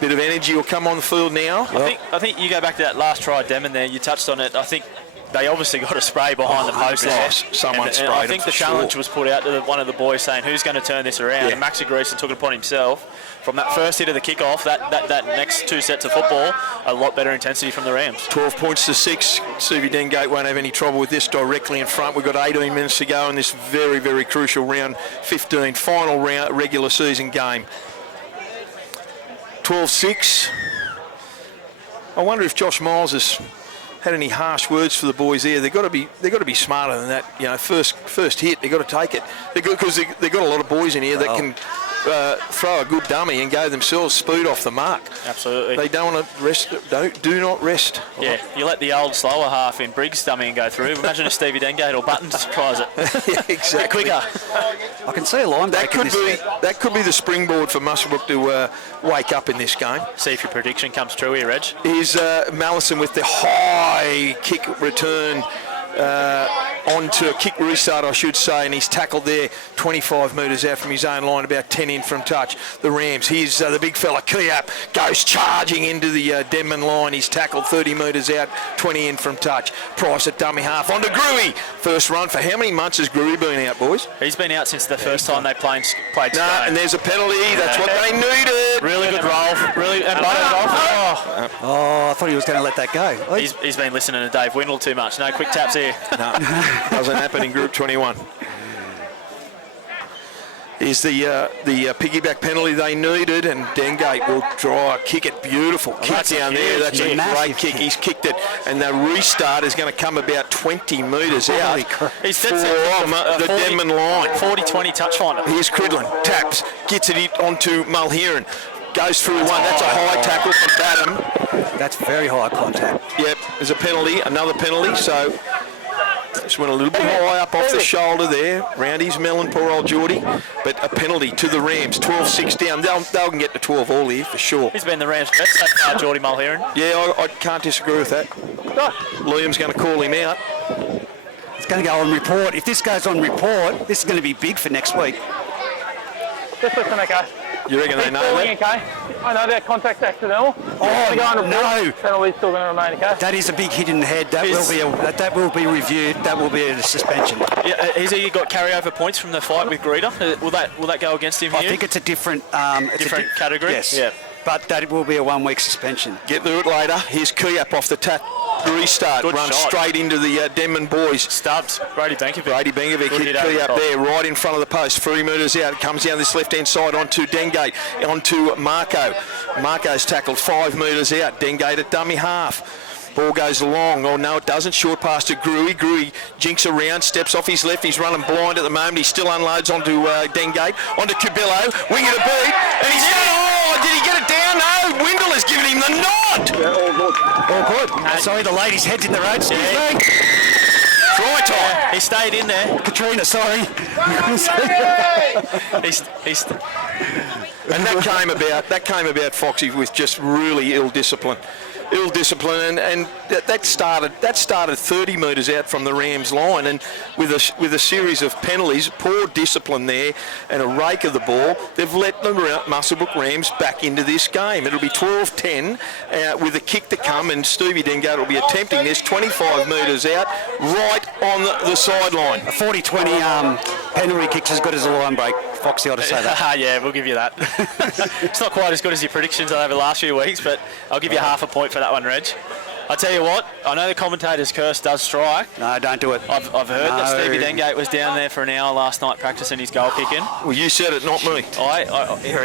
Bit of energy will come on the field now. I think you go back to that last try, Denman, there. You touched on it. I think they obviously got a spray behind the post there. Someone sprayed and I think the challenge was put out to one of the boys saying, who's going to turn this around? Yeah. And Maxi Grecian took it upon himself. From that first hit of the kickoff, that next two sets of football, a lot better intensity from the Rams. 12 points to 6. Stevie Dengate won't have any trouble with this directly in front. We've got 18 minutes to go in this very, very crucial round 15, final round regular season game. 12-6. I wonder if Josh Miles has had any harsh words for the boys there. They've got to be smarter than that. First hit, they've got to take it. Because they've got a lot of boys in here that can throw a good dummy and go themselves speed off the mark. Absolutely. They don't want to rest. Do not rest. Yeah, you let the old slower half in Briggs dummy and go through. Imagine if Stevie Dengate or Button surprise it. Yeah, exactly. Quicker. I can see a line That could be the springboard for Muswellbrook to wake up in this game. See if your prediction comes true here, Reg. Here's Mallison with the high kick return onto a kick restart, I should say, and he's tackled there 25 metres out from his own line, about 10 in from touch. The Rams, here's the big fella, Kiap, goes charging into the Denman line. He's tackled 30 metres out, 20 in from touch. Price at dummy half, on to Gruey. First run for how many months has Gruey been out, boys? He's been out since the first time they played No, and there's a penalty. That's what they needed. Really good roll. I thought he was going to let that go. He's been listening to Dave Windle too much. No quick taps here. No, doesn't happen in Group 21. Is the piggyback penalty they needed, and Dengate will kick it beautiful. Kick down there. That's a great kick. He's kicked it, and the restart is going to come about 20 metres out He's for the Denman line. 40-20 touch finder. Here's Cridlin, taps, gets it onto Mulheron. Goes through one. That's a high tackle from Badham. That's very high contact. Yep, there's a penalty, another penalty. So Just went a little bit high up off the shoulder there. Round his melon, poor old Geordie. But a penalty to the Rams. 12-6 down. They'll get to 12 all here for sure. He's been the Rams' best so far, Geordie Mulheron. Yeah, I can't disagree with that. Liam's going to call him out. It's going to go on report. If this goes on report, this is going to be big for next week. Just listen, okay? You reckon they know that? Okay. I know that contact's accidental. Oh, no. Penalty's still going to remain, okay? That is a big hit in the head. That will be reviewed. That will be a suspension. Yeah, has he got carryover points from the fight with Greeter? Will that go against him here? I think it's a different... category? Yes. Yeah. But that will be a 1 week suspension. Get through it later. Here's Kuyap off the restart. Good Runs shot. straight into the Denman boys. Stubbs. Brady Benkovic. Hit Kuyap there, right in front of the post. 3 metres out. Comes down this left-hand side onto Dengate. Onto Marco. Marco's tackled 5 metres out. Dengate at dummy half. Ball goes long. Oh, no, it doesn't. Short pass to Gruey. Gruey jinks around, steps off his left. He's running blind at the moment. He still unloads onto Dengate. Onto Cabillo. Wing it a beat. And he's... Oh, did he get it down? No. Windle has given him the nod. All good. Sorry, the lady's head's in the road. Excuse me. Try time. He stayed in there. Katrina, sorry. And that came about Foxy with just really ill discipline, and that started 30 metres out from the Rams line, and with a series of penalties, poor discipline there, and a rake of the ball, they've let the Muswellbrook Rams back into this game. It'll be 12-10 with a kick to come, and Stevie Dengate will be attempting this 25 metres out, right on the sideline. A 40-20 penalty kick's as good as a line break. Foxy ought to say that. Yeah, we'll give you that. It's not quite as good as your predictions over the last few weeks, but I'll give you half a point for that one, Reg. I tell you what, I know the commentator's curse does strike. No, don't do it. I've heard that Stevie Dengate was down there for an hour last night practicing his goal kicking. Well, you said it, not me.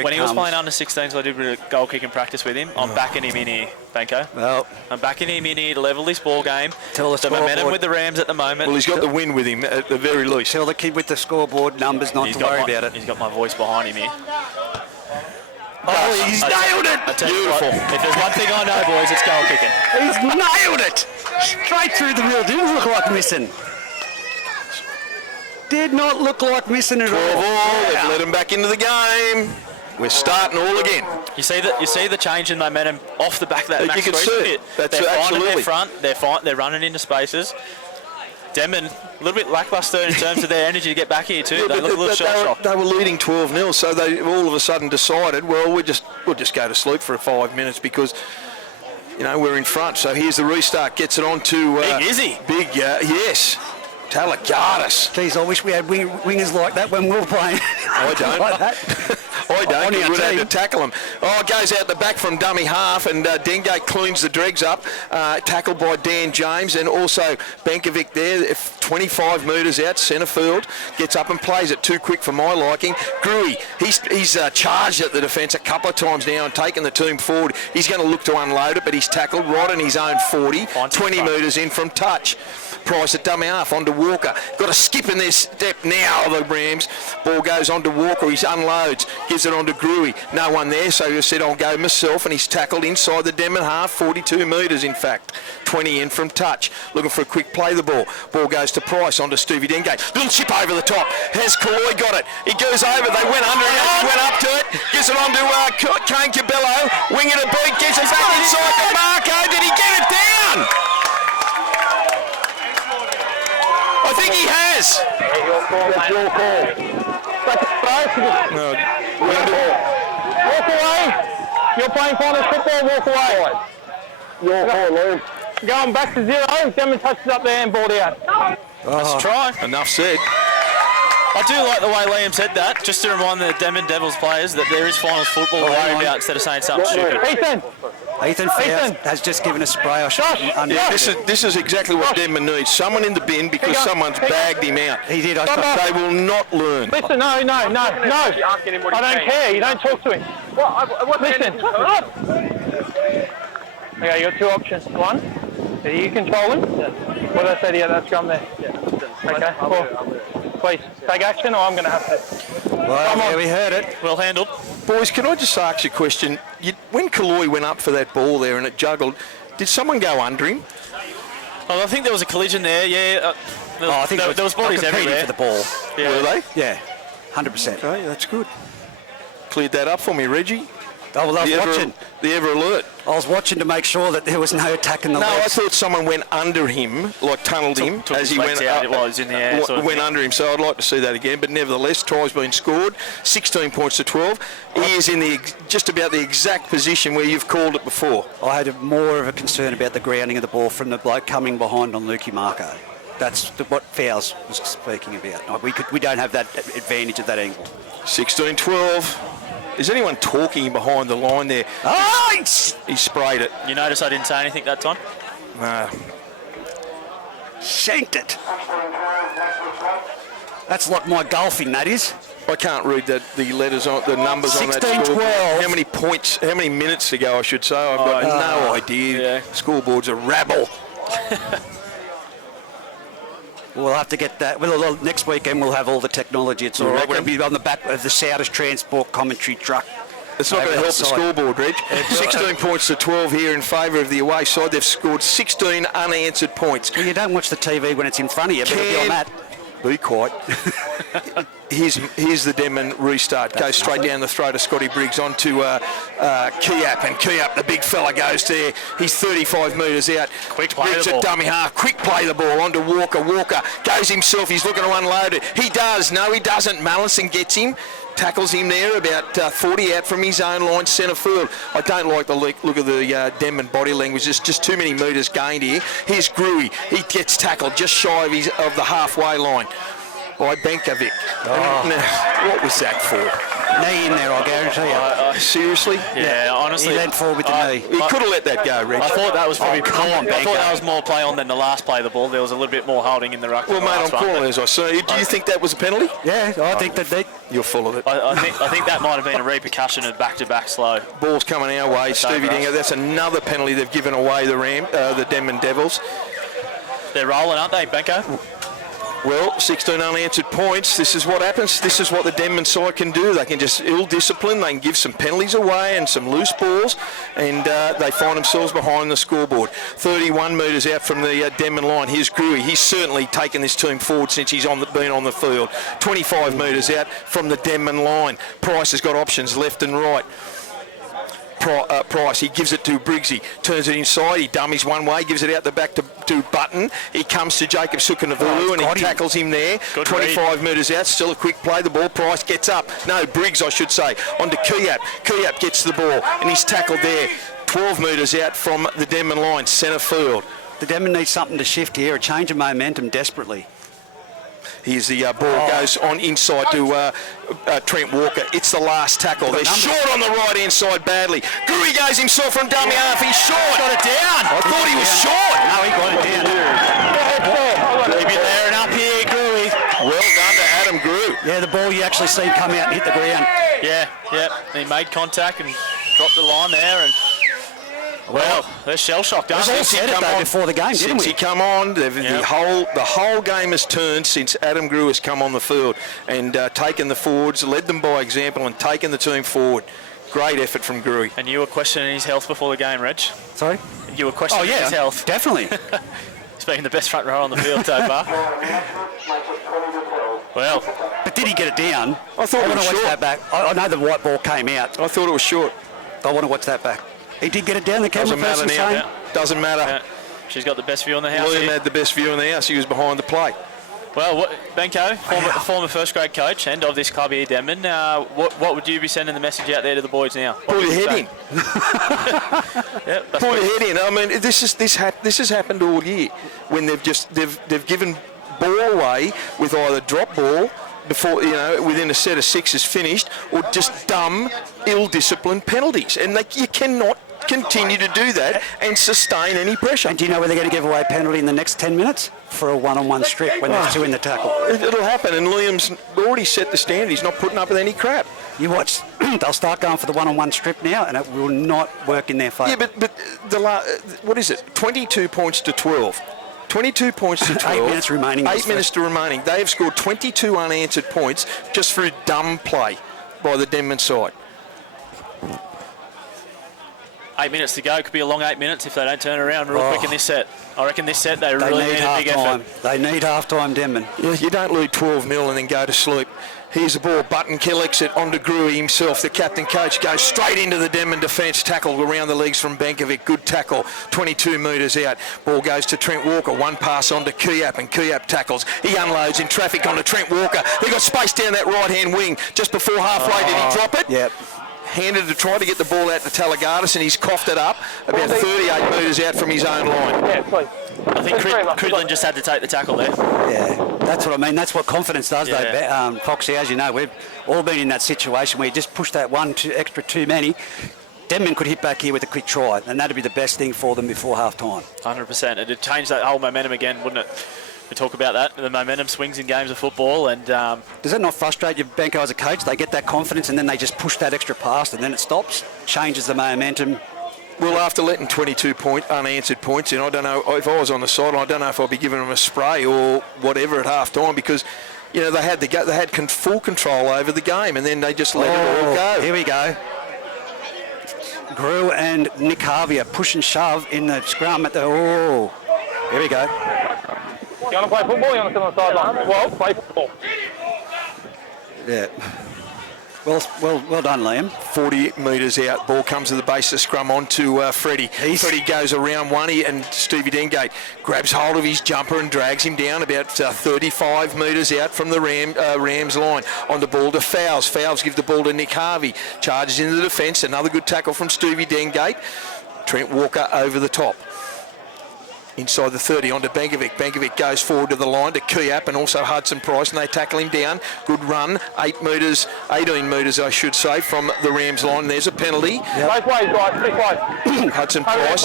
When he was playing under 16s, I did a bit of goal kicking practice with him. I'm backing him in here, Benko. Well, I'm backing him in here to level this ball game. Tell the momentum scoreboard. with the Rams at the moment. Well, he's got the win with him at the very least. Tell the kid with the scoreboard numbers not to worry about it. He's got my voice behind him here. Oh, he's nailed it! Beautiful. If there's one thing I know, boys, it's goal kicking. He's nailed it! Straight through the middle. Didn't look like missing. Did not look like missing at all. They've let him back into the game. We're starting all again. You see the change in momentum off the back of that You Max can Greaser see hit. it. That's They're finding absolutely. their front. They're running into spaces. Denman, a little bit lackluster in terms of their energy to get back here too. They look a little shell-shocked. They were leading 12-0, so they all of a sudden decided, well, we'll just go to sleep for 5 minutes because, we're in front. So here's the restart. Gets it on to... Big Izzy. Yes. Talagardis. Geez, I wish we had wingers like that when we were playing. I don't. Like that. I don't. On You our would have team. to tackle him. Oh, it goes out the back from dummy half, and Dengate cleans the dregs up. Tackled by Dan James, and also Benkovic there, 25 metres out, centre field. Gets up and plays it too quick for my liking. Gruey, he's charged at the defence a couple of times now and taken the team forward. He's going to look to unload it, but he's tackled right on his own 40, 20 metres in from touch. Price at dummy half onto Walker. Got a skip in their step now, the Rams. Ball goes on to Walker. He unloads. Gives it on to Gruey. No one there, so he said, I'll go myself. And he's tackled inside the Denman half, 42 metres in fact. 20 in from touch. Looking for a quick play the ball. Ball goes to Price onto Stevie Dengate. Little chip over the top. Has Kaloi got it? He goes over. They went under it. He went up to it. Gives it on to Kane Cabello. Wing it a beat. Gets it back inside to Marco. Did he get it down? I think he has. Your call, mate. Your call. Walk away. You're playing finals football, walk away. Your call, Lou. Going back to 0. Denman touches up there and ball out. Let's try. Enough said. I do like the way Liam said that, just to remind the Denman Devils players that there is finals football to worry about instead of saying something stupid. Ethan has just given a spray. This is exactly what Denman needs. Someone in the bin because someone's bagged him out. He did. They will not learn. Listen, no. I don't care. You don't talk to him. Listen. Okay, you got 2 options. One, are you controlling? What did I say to you? That scrum there. Okay, cool. Please, take action or I'm going to have to. Well, yeah, we heard it. Well handled. Boys, can I just ask you a question? When Kaloi went up for that ball there and it juggled, did someone go under him? Well, I think there was a collision there, yeah. I think there was bodies competing everywhere. for the ball. Yeah. Were they? Yeah, 100%. Okay, that's good. Cleared that up for me, Reggie. Oh, well, I was watching. The ever alert. I was watching to make sure that there was no attack in the No, I legs. thought someone went under him, like tunneled him Took as his he legs went out while he was in the air, sort of went thing. under him. So I'd like to see that again. But nevertheless, tries been scored. 16 points to 12. He is in just about the exact position where you've called it before. I had more of a concern about the grounding of the ball from the bloke coming behind on Lukey Marco. That's what Fowles was speaking about. Like, we don't have that advantage of that angle. 16-12. Is anyone talking behind the line there? Oh, He sprayed it. You notice I didn't say anything that time? shanked it. That's like my golfing, that is. I can't read the letters on the numbers on that 16-12. scoreboard. How many points? How many minutes to go? I should say. I've got no idea. Yeah. Scoreboard's a rabble. We'll have to get that. Well, next weekend we'll have all the technology. It's all right. We'll be on the back of the Souders Transport commentary truck. It's not going to help the scoreboard, Reg. 16 points to 12 here in favour of the away side. They've scored 16 unanswered points. Well, you don't watch the TV when it's in front of you, but it'll be on that. Be quiet. Here's the Denman restart. Goes straight down the throat of Scotty Briggs onto Kiap, and Kiap, the big fella, goes there. He's 35 metres out. Quick play Briggs the ball. at dummy half. Quick play the ball onto Walker. Walker goes himself. He's looking to unload it. He does. No, he doesn't. Mallinson gets him. Tackles him there about 40 out from his own line, centre field. I don't like the look of the Denman body language. There's just too many metres gained here. Here's Gruey. He gets tackled just shy of the halfway line by Benkovic. Now, what was that for? Knee in there, I guarantee you. Seriously? Yeah, honestly. He leant forward with the knee. He could have let that go, Reg. I thought that was probably come on, I thought Benko. that was more play on than the last play of the ball. There was a little bit more holding in the ruck. Well, than the mate, I'm last one. calling as I say. Do you think that was a penalty? Yeah, I think that they... You're full of it. I think that might have been a repercussion of back-to-back slow. Ball's coming our way. Stevie Dinger, that's another penalty they've given away, the Denman Devils. They're rolling, aren't they, Benko? Well, 16 unanswered points. This is what happens. This is what the Denman side can do. They can just ill-discipline. They can give some penalties away and some loose balls, and they find themselves behind the scoreboard. 31 metres out from the Denman line. Here's Gruey. He's certainly taken this team forward since he's been on the field. 25 metres out from the Denman line. Price has got options left and right. Price, he gives it to Briggsy, turns it inside, he dummies one way, gives it out the back to Button. He comes to Jacob Sukanavulu and he tackles him there. Good 25 metres out, still a quick play, the ball. Price gets up. No, Briggs, I should say, onto Kiap. Kiap gets the ball and he's tackled there. 12 metres out from the Denman line, centre field. The Denman needs something to shift here, a change of momentum desperately. Here's the ball goes on inside to Trent Walker. It's the last tackle. They're short on the right-hand side badly. Gruey goes himself from dummy half. He's short. Got it down. I thought he was short. No, he got it down. Keep it there and up here, Gruey. Well done to Adam Grew. Yeah, the ball you actually see come out and hit the ground. Yeah. He made contact and dropped the line there, and well, they're shell-shocked, aren't We all they? said it though before the game, didn't Since we? he come on, the whole game has turned since Adam Grew has come on the field and taken the forwards, led them by example and taken the team forward. Great effort from Gruey. And you were questioning his health before the game, Reg. Sorry? You were questioning his health. Definitely. He's been the best front rower on the field so far. Well, But did he get it down? I thought it want was to watch short. that back. I know the white ball came out. I thought it was short. I want to watch that back. He did get it down. The camera Doesn't matter person now. saying, Doesn't matter. yeah, she's got the best view on the house William here. had the best view in the house. He was behind the plate. Well, Benko, former first-grade coach and of this club here, Denman, what would you be sending the message out there to the boys now? Pull your head in. Yep, that's Pull what- your head in. I mean, this has happened all year when they've given ball away with either drop ball before, within a set of six is finished, or just dumb, ill-disciplined penalties, and you cannot continue to do that and sustain any pressure. and do you know where they're going to give away a penalty in the next 10 minutes? For a one-on-one strip when there's two in the tackle. It'll happen, and Liam's already set the standard. He's not putting up with any crap. You watch, they'll start going for the one-on-one strip now, and it will not work in their favour. Yeah, but what is it? 22 points to 12. 22 points to 12. 8 minutes remaining. 8 minutes to remaining. They have scored 22 unanswered points just through dumb play by the Denman side. 8 minutes to go. Could be a long 8 minutes if they don't turn around real quick in this set. I reckon this set they really need a big effort. They need half-time, Denman. Yeah, you don't lead 12-0 and then go to sleep. Here's the ball. Button collects it onto Gruey himself. The captain coach goes straight into the Denman defence. Tackle around the legs from Benkovic. Good tackle. 22 metres out. Ball goes to Trent Walker. One pass on to Kuyap, and Kuyap tackles. He unloads in traffic onto Trent Walker. They got space down that right-hand wing. Just before halfway, did he drop it? Yep. Handed to try to get the ball out to Talagatis, and he's coughed it up about 38 metres out from his own line. Yeah, please. I think Cridlin just had to take the tackle there. Yeah, that's what I mean. That's what confidence does, Yeah. though. Foxy, as you know, we've all been in that situation where you just push that extra too many. Denman could hit back here with a quick try, and that'd be the best thing for them before half-time. 100%. It'd change that whole momentum again, wouldn't it? We talk about that. The momentum swings in games of football, and does that not frustrate you, Benko, as a coach? They get that confidence, and then they just push that extra pass, and then it stops, changes the momentum. Well, after letting 22 unanswered points in, I don't know if I was on the sideline. I don't know if I'd be giving them a spray or whatever at half time, because they had full control over the game, and then they just let it all go. Here we go. Grew and Nick Harvey are push and shove in the scrum at the. Oh, here we go. You want to play football or you want to sit on the sideline? Well, play football. Yeah. Well done, Liam. 40 metres out. Ball comes to the base of the scrum onto Freddie. Freddie goes around one, and Stevie Dengate grabs hold of his jumper and drags him down about 35 metres out from the Rams line. On the ball to Fowles. Fowles give the ball to Nick Harvey. Charges into the defence. Another good tackle from Stevie Dengate. Trent Walker over the top. Inside the 30 onto Benkovic. Benkovic goes forward to the line to Kuyap and also Hudson Price, and they tackle him down. Good run, 18 metres I should say, from the Rams line. There's a penalty. Both ways, guys, 6 ways. Hudson Price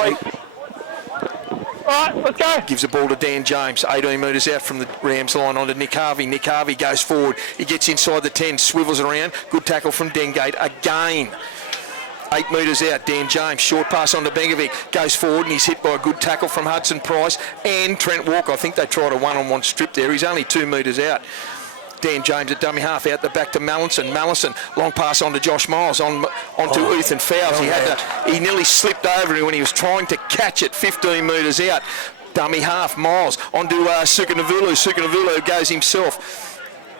All right, let's go. gives the ball to Dan James, 18 metres out from the Rams line onto Nick Harvey. Nick Harvey goes forward. He gets inside the 10, swivels around. Good tackle from Dengate again. 8 metres out, Dan James, short pass on to Benkovic, goes forward and he's hit by a good tackle from Hudson Price and Trent Walker. I think they tried a one-on-one strip there. He's only 2 metres out. Dan James at dummy half out the back to Mallinson. Mallinson, long pass on to Josh Miles, onto Ethan Fowles. He nearly slipped over him when he was trying to catch it 15 metres out. Dummy half, Miles, onto Sukanavulu. Sukanavulu goes himself.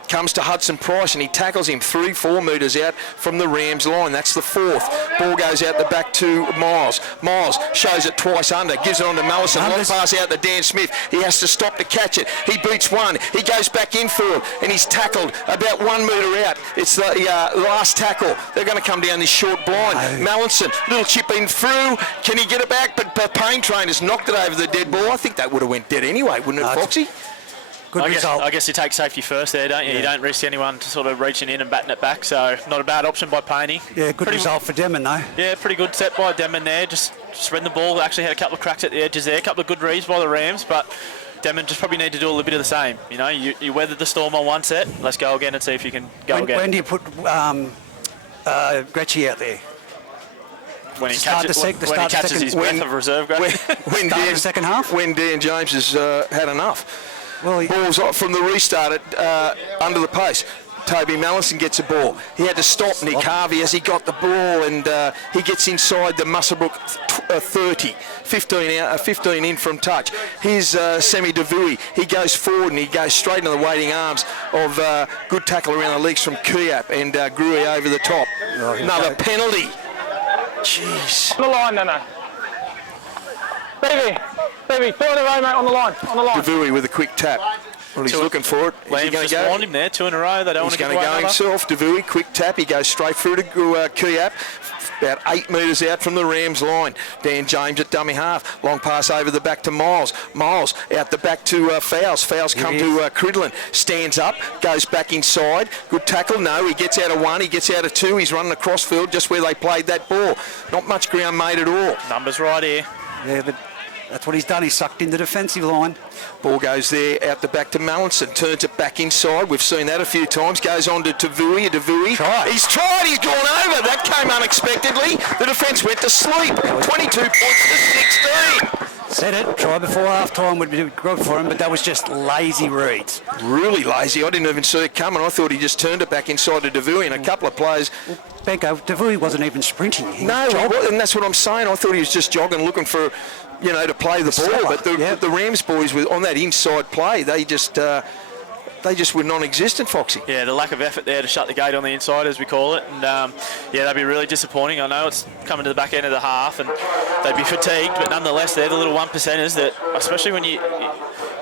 Comes to Hudson Price and he tackles him 3-4 metres out from the Rams line. That's the fourth. Ball goes out the back to Miles. Miles shows it twice under, gives it on to Mallison. Long pass out to Dan Smith. He has to stop to catch it. He beats one. He goes back in for it and he's tackled about 1 metre out. It's the last tackle. They're going to come down this short blind. Mallinson, little chip in through. Can he get it back? But Payne Train has knocked it over the dead ball. I think that would have went dead anyway, wouldn't it, Foxy? Good result. I guess you take safety first there, don't you? Yeah. You don't risk anyone sort of reaching in and batting it back, so not a bad option by Payne. Yeah, good result for Denman, though. Yeah, pretty good set by Denman there. Just spreading the ball. Actually had a couple of cracks at the edges there, a couple of good reads by the Rams, but Denman just probably need to do a little bit of the same. You know, you weathered the storm on one set. Let's go again and see if you can go again. When do you put Gretschy out there? When he catches his breath of reserve grade. When the second half? When Dan James has had enough. Well, Ball's off from the restart under the post. Toby Mallison gets a ball. He had to stop Nick Harvey as he got the ball, and he gets inside the Muswellbrook 30, 15 in from touch. Here's Semi Davui. He goes forward and he goes straight into the waiting arms of good tackle around the legs from Kuyap and Gruey over the top. Another penalty. Jeez. On the line, no. Stevie, 2 in a row, mate, on the line. Davui with a quick tap. Well, he's looking for it. Is he going to go? Warned him there, 2 in a row. They don't want to He's going to go himself. Davui, quick tap. He goes straight through to Kuyap. About 8 metres out from the Rams line. Dan James at dummy half. Long pass over the back to Miles. Miles out the back to Fowles. Fowles come to Cridlin. Stands up, goes back inside. Good tackle. No, he gets out of 1. He gets out of 2. He's running across field just where they played that ball. Not much ground made at all. Numbers right here. Yeah, but that's what he's done. He's sucked in the defensive line. Ball goes there out the back to Mallinson. Turns it back inside. We've seen that a few times. Goes on to Davui. He's tried. He's gone over. That came unexpectedly. The defence went to sleep. 22 points to 16. Said it. Try before half-time would be good for him, but that was just lazy reads. Really lazy. I didn't even see it coming. I thought he just turned it back inside to Devui, and a couple of players. Benko, Devui wasn't even sprinting. He No, was jogging. and that's what I'm saying. I thought he was just jogging, looking for, to play the ball. But the Rams boys were on that inside play. They just were non-existent, Foxy. Yeah, the lack of effort there to shut the gate on the inside, as we call it. And, that'd be really disappointing. I know it's coming to the back end of the half and they'd be fatigued, but nonetheless, they're the little 1%ers that, especially when you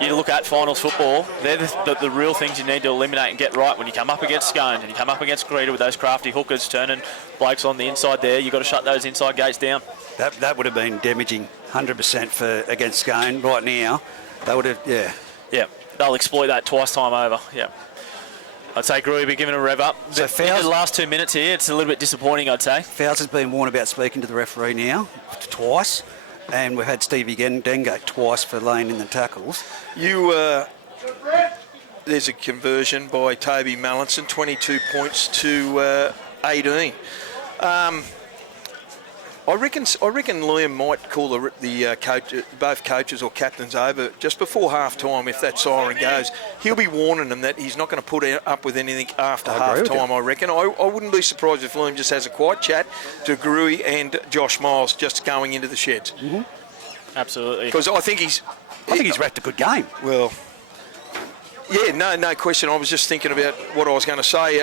look at finals football, they're the real things you need to eliminate and get right when you come up against Scone and you come up against Greeter with those crafty hookers turning blokes on the inside there. You've got to shut those inside gates down. That would have been damaging 100% against Scone right now. They would have, Yeah, they'll exploit that twice time over. Yeah. I'd say Gruy be giving a rev up. So in the last 2 minutes here, it's a little bit disappointing, I'd say. Fowles has been warned about speaking to the referee now, twice. And we've had Stevie Dengate twice for laying in the tackles. There's a conversion by Toby Mallinson, 22 points to 18. I reckon Liam might call the coach, both coaches or captains over just before half-time if that siren goes. He'll be warning them that he's not going to put up with anything after half-time, I reckon. I wouldn't be surprised if Liam just has a quiet chat to Gruy and Josh Miles just going into the sheds. Mm-hmm. Absolutely. Because I think he's wrapped a good game. Well, yeah, no question. I was just thinking about what I was going to say.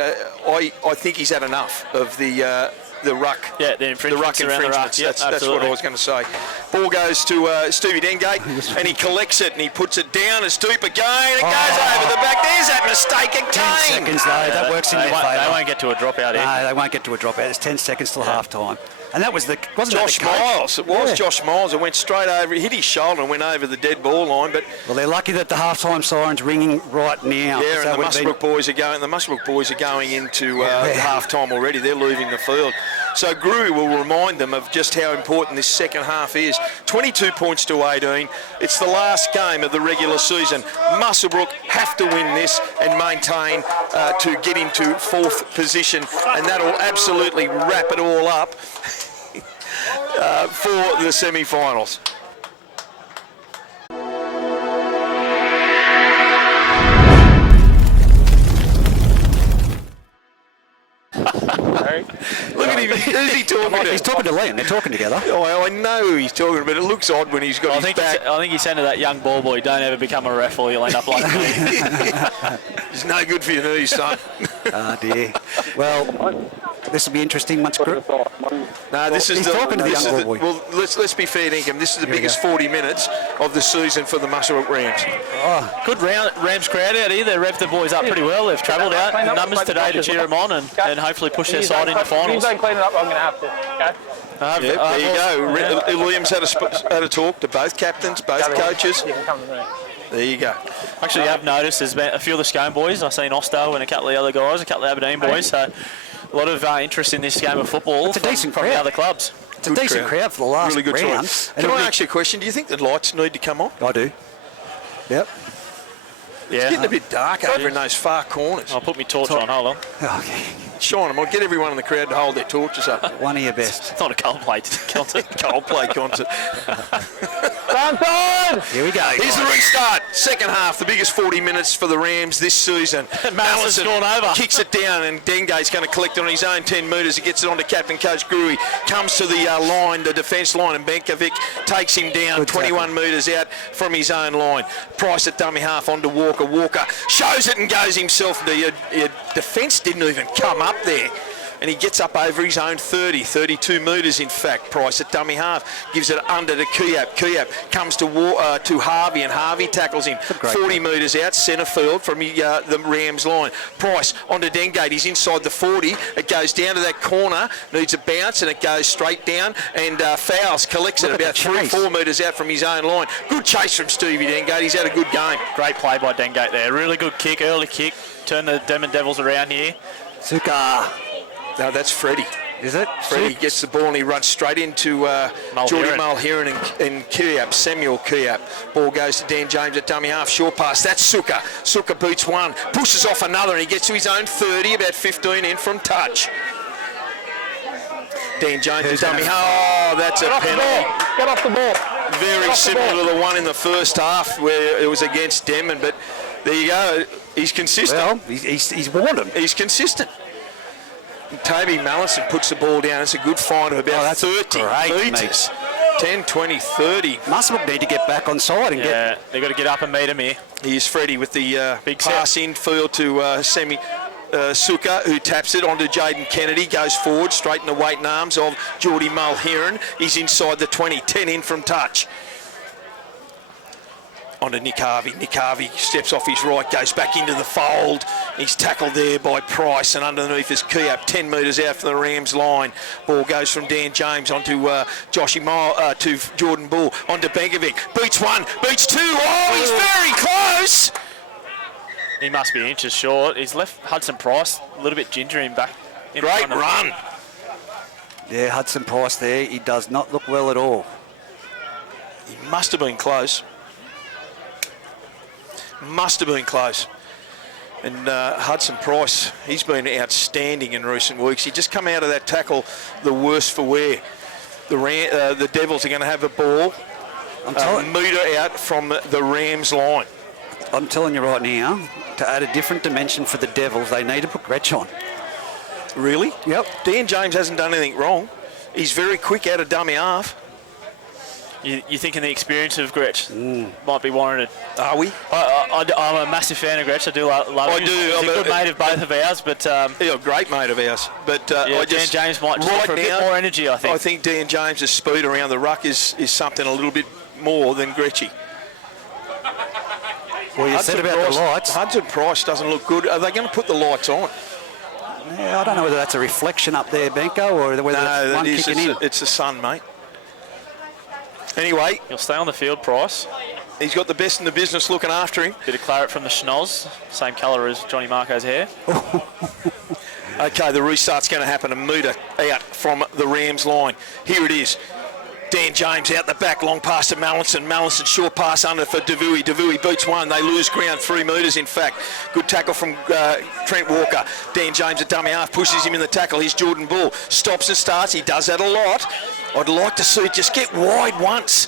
I think he's had enough of the ruck. Yeah, the ruck infringements. That's what I was going to say. Ball goes to Stevie Dengate, and he collects it and he puts it down. It's deep again. It goes over the back. There's that mistake again. 10 seconds though. That works in their favour. They won't get to a dropout here. No, they won't get to a dropout. It's 10 seconds till half-time. And that was Josh Miles. It was Josh Miles. It went straight over. It hit his shoulder and went over the dead ball line. But they're lucky that the half-time siren's ringing right now. Yeah, and the Muswellbrook boys are going. The Muswellbrook boys are going into half-time already. They're leaving the field. So Gruy will remind them of just how important this second half is. 22 points to 18. It's the last game of the regular season. Muswellbrook have to win this and maintain to get into fourth position, and that'll absolutely wrap it all up for the semi-finals. Look at him. Who's he talking to? He's talking to Liam. They're talking together. Oh, I know who he's talking to, but it looks odd when he's got his back. I think he's saying to that young ball boy, don't ever become a ref or you'll end up like me. It's no good for your knees, son. Oh, dear. Well, this will be interesting. No, this is he's talking to the young ball boy. Well, let's be fair, Dinkum. This is the biggest 40 minutes of the season for the Muswellbrook Rams. Oh, good Rams crowd out here. They've revved the boys up pretty well. They've travelled out in numbers today to cheer them on and hopefully push their side in the finals. If you don't clean it up, I'm going to have to. Okay? There you go. Williams had a talk to both captains, both coaches. There you go. Actually, I've noticed there's been a few of the Scone boys. I've seen Osto and a couple of the other guys, a couple of Aberdeen boys. So a lot of interest in this game of football from the other clubs. It's a decent crowd for the last really good round. Can I ask you a question? Do you think the lights need to come on? I do. Yep. It's getting a bit dark over in those far corners. I'll put my torch on, hold on. Okay. Shine them. I'll get everyone in the crowd to hold their torches up. One of your best. It's not a Coldplay concert. Coldplay concert. Here we go. Here's the restart. Second half, the biggest 40 minutes for the Rams this season. Mallison's gone over. Kicks it down, and Dengate's going to collect it on his own 10 metres. He gets it on to captain coach Gruy. Comes to the line, the defence line, and Benkovic takes him down 21 metres out from his own line. Price at dummy half onto Walker. Walker shows it and goes himself. The defence didn't even come up there. And he gets up over his own 32 metres in fact. Price at dummy half, gives it under to Kiap. Kiap comes to Harvey, and Harvey tackles him 40 metres out centre field from the Rams line. Price onto Dengate, he's inside the 40. It goes down to that corner, needs a bounce, and it goes straight down. And Fowles collects it about 3 or 4 metres out from his own line. Good chase from Stevie Dengate. He's had a good game. Great play by Dengate there. Really good kick, early kick. Turn the Denman Devils around here. Suka. No, that's Freddie. Is it? Freddie gets the ball and he runs straight into Geordie Mulheron and Kiap, Samuel Kiap. Ball goes to Dan James at dummy half, short pass. That's Suka. Suka beats one, pushes off another, and he gets to his own 30, about 15 in from touch. Dan James at dummy half. Oh, that's a penalty. Get off the ball. Very similar to the one in the first half where it was against Denman, but there you go. He's consistent. Well, he's warned him. He's consistent. Toby Mallinson puts the ball down. It's a good find of about 30 metres. 10, 20, 30. Muswellbrook need to get back on side and get... they've got to get up and meet him here. Here's Freddie with the Big pass infield to Semi Suka, who taps it onto Jaden Kennedy, goes forward, straight in the weight arms of Geordie Mulheron. He's inside the 20, 10 in from touch. Onto Nick Harvey. Nick Harvey steps off his right, goes back into the fold. He's tackled there by Price, and underneath is Kiap, 10 metres out from the Rams line. Ball goes from Dan James onto Joshy Mile, to Jordan Bull, onto Benkovic. Beats one, beats two. Oh, he's very close. He must be inches short. He's left Hudson Price a little bit gingery back. Great run. Yeah, Hudson Price there. He does not look well at all. He must have been close. Must have been close. And Hudson Price, he's been outstanding in recent weeks. He just come out of that tackle the worse for wear. The Devils are going to have a ball a metre out from the Rams line. I'm telling you right now, to add a different dimension for the Devils, they need to put Gretsch on. Really? Yep. Dan James hasn't done anything wrong. He's very quick out of dummy half. You thinking the experience of Gretsch might be warranted? Are we? I'm a massive fan of Gretsch. I do love him. He's a good mate of both of ours, but a great mate of ours. But Dan James might just look for a bit more energy. I think Dan James's speed around the ruck is something a little bit more than Gretchy. Well, you said about the lights. Hudson Price doesn't look good. Are they going to put the lights on? Yeah, I don't know whether that's a reflection up there, Benko, or whether it's one kicking in. It's the sun, mate. Anyway, he'll stay on the field, Price. He's got the best in the business looking after him. Bit of claret from the schnoz, same colour as Johnny Marco's hair. Okay, the restart's going to happen a metre out from the Rams line. Here it is. Dan James out the back, long pass to Mallinson. Mallinson short pass under for Devui. Devui beats one. They lose ground, 3 metres in fact. Good tackle from Trent Walker. Dan James at dummy half pushes him in the tackle. Here's Jordan Bull. Stops and starts. He does that a lot. I'd like to see it just get wide once.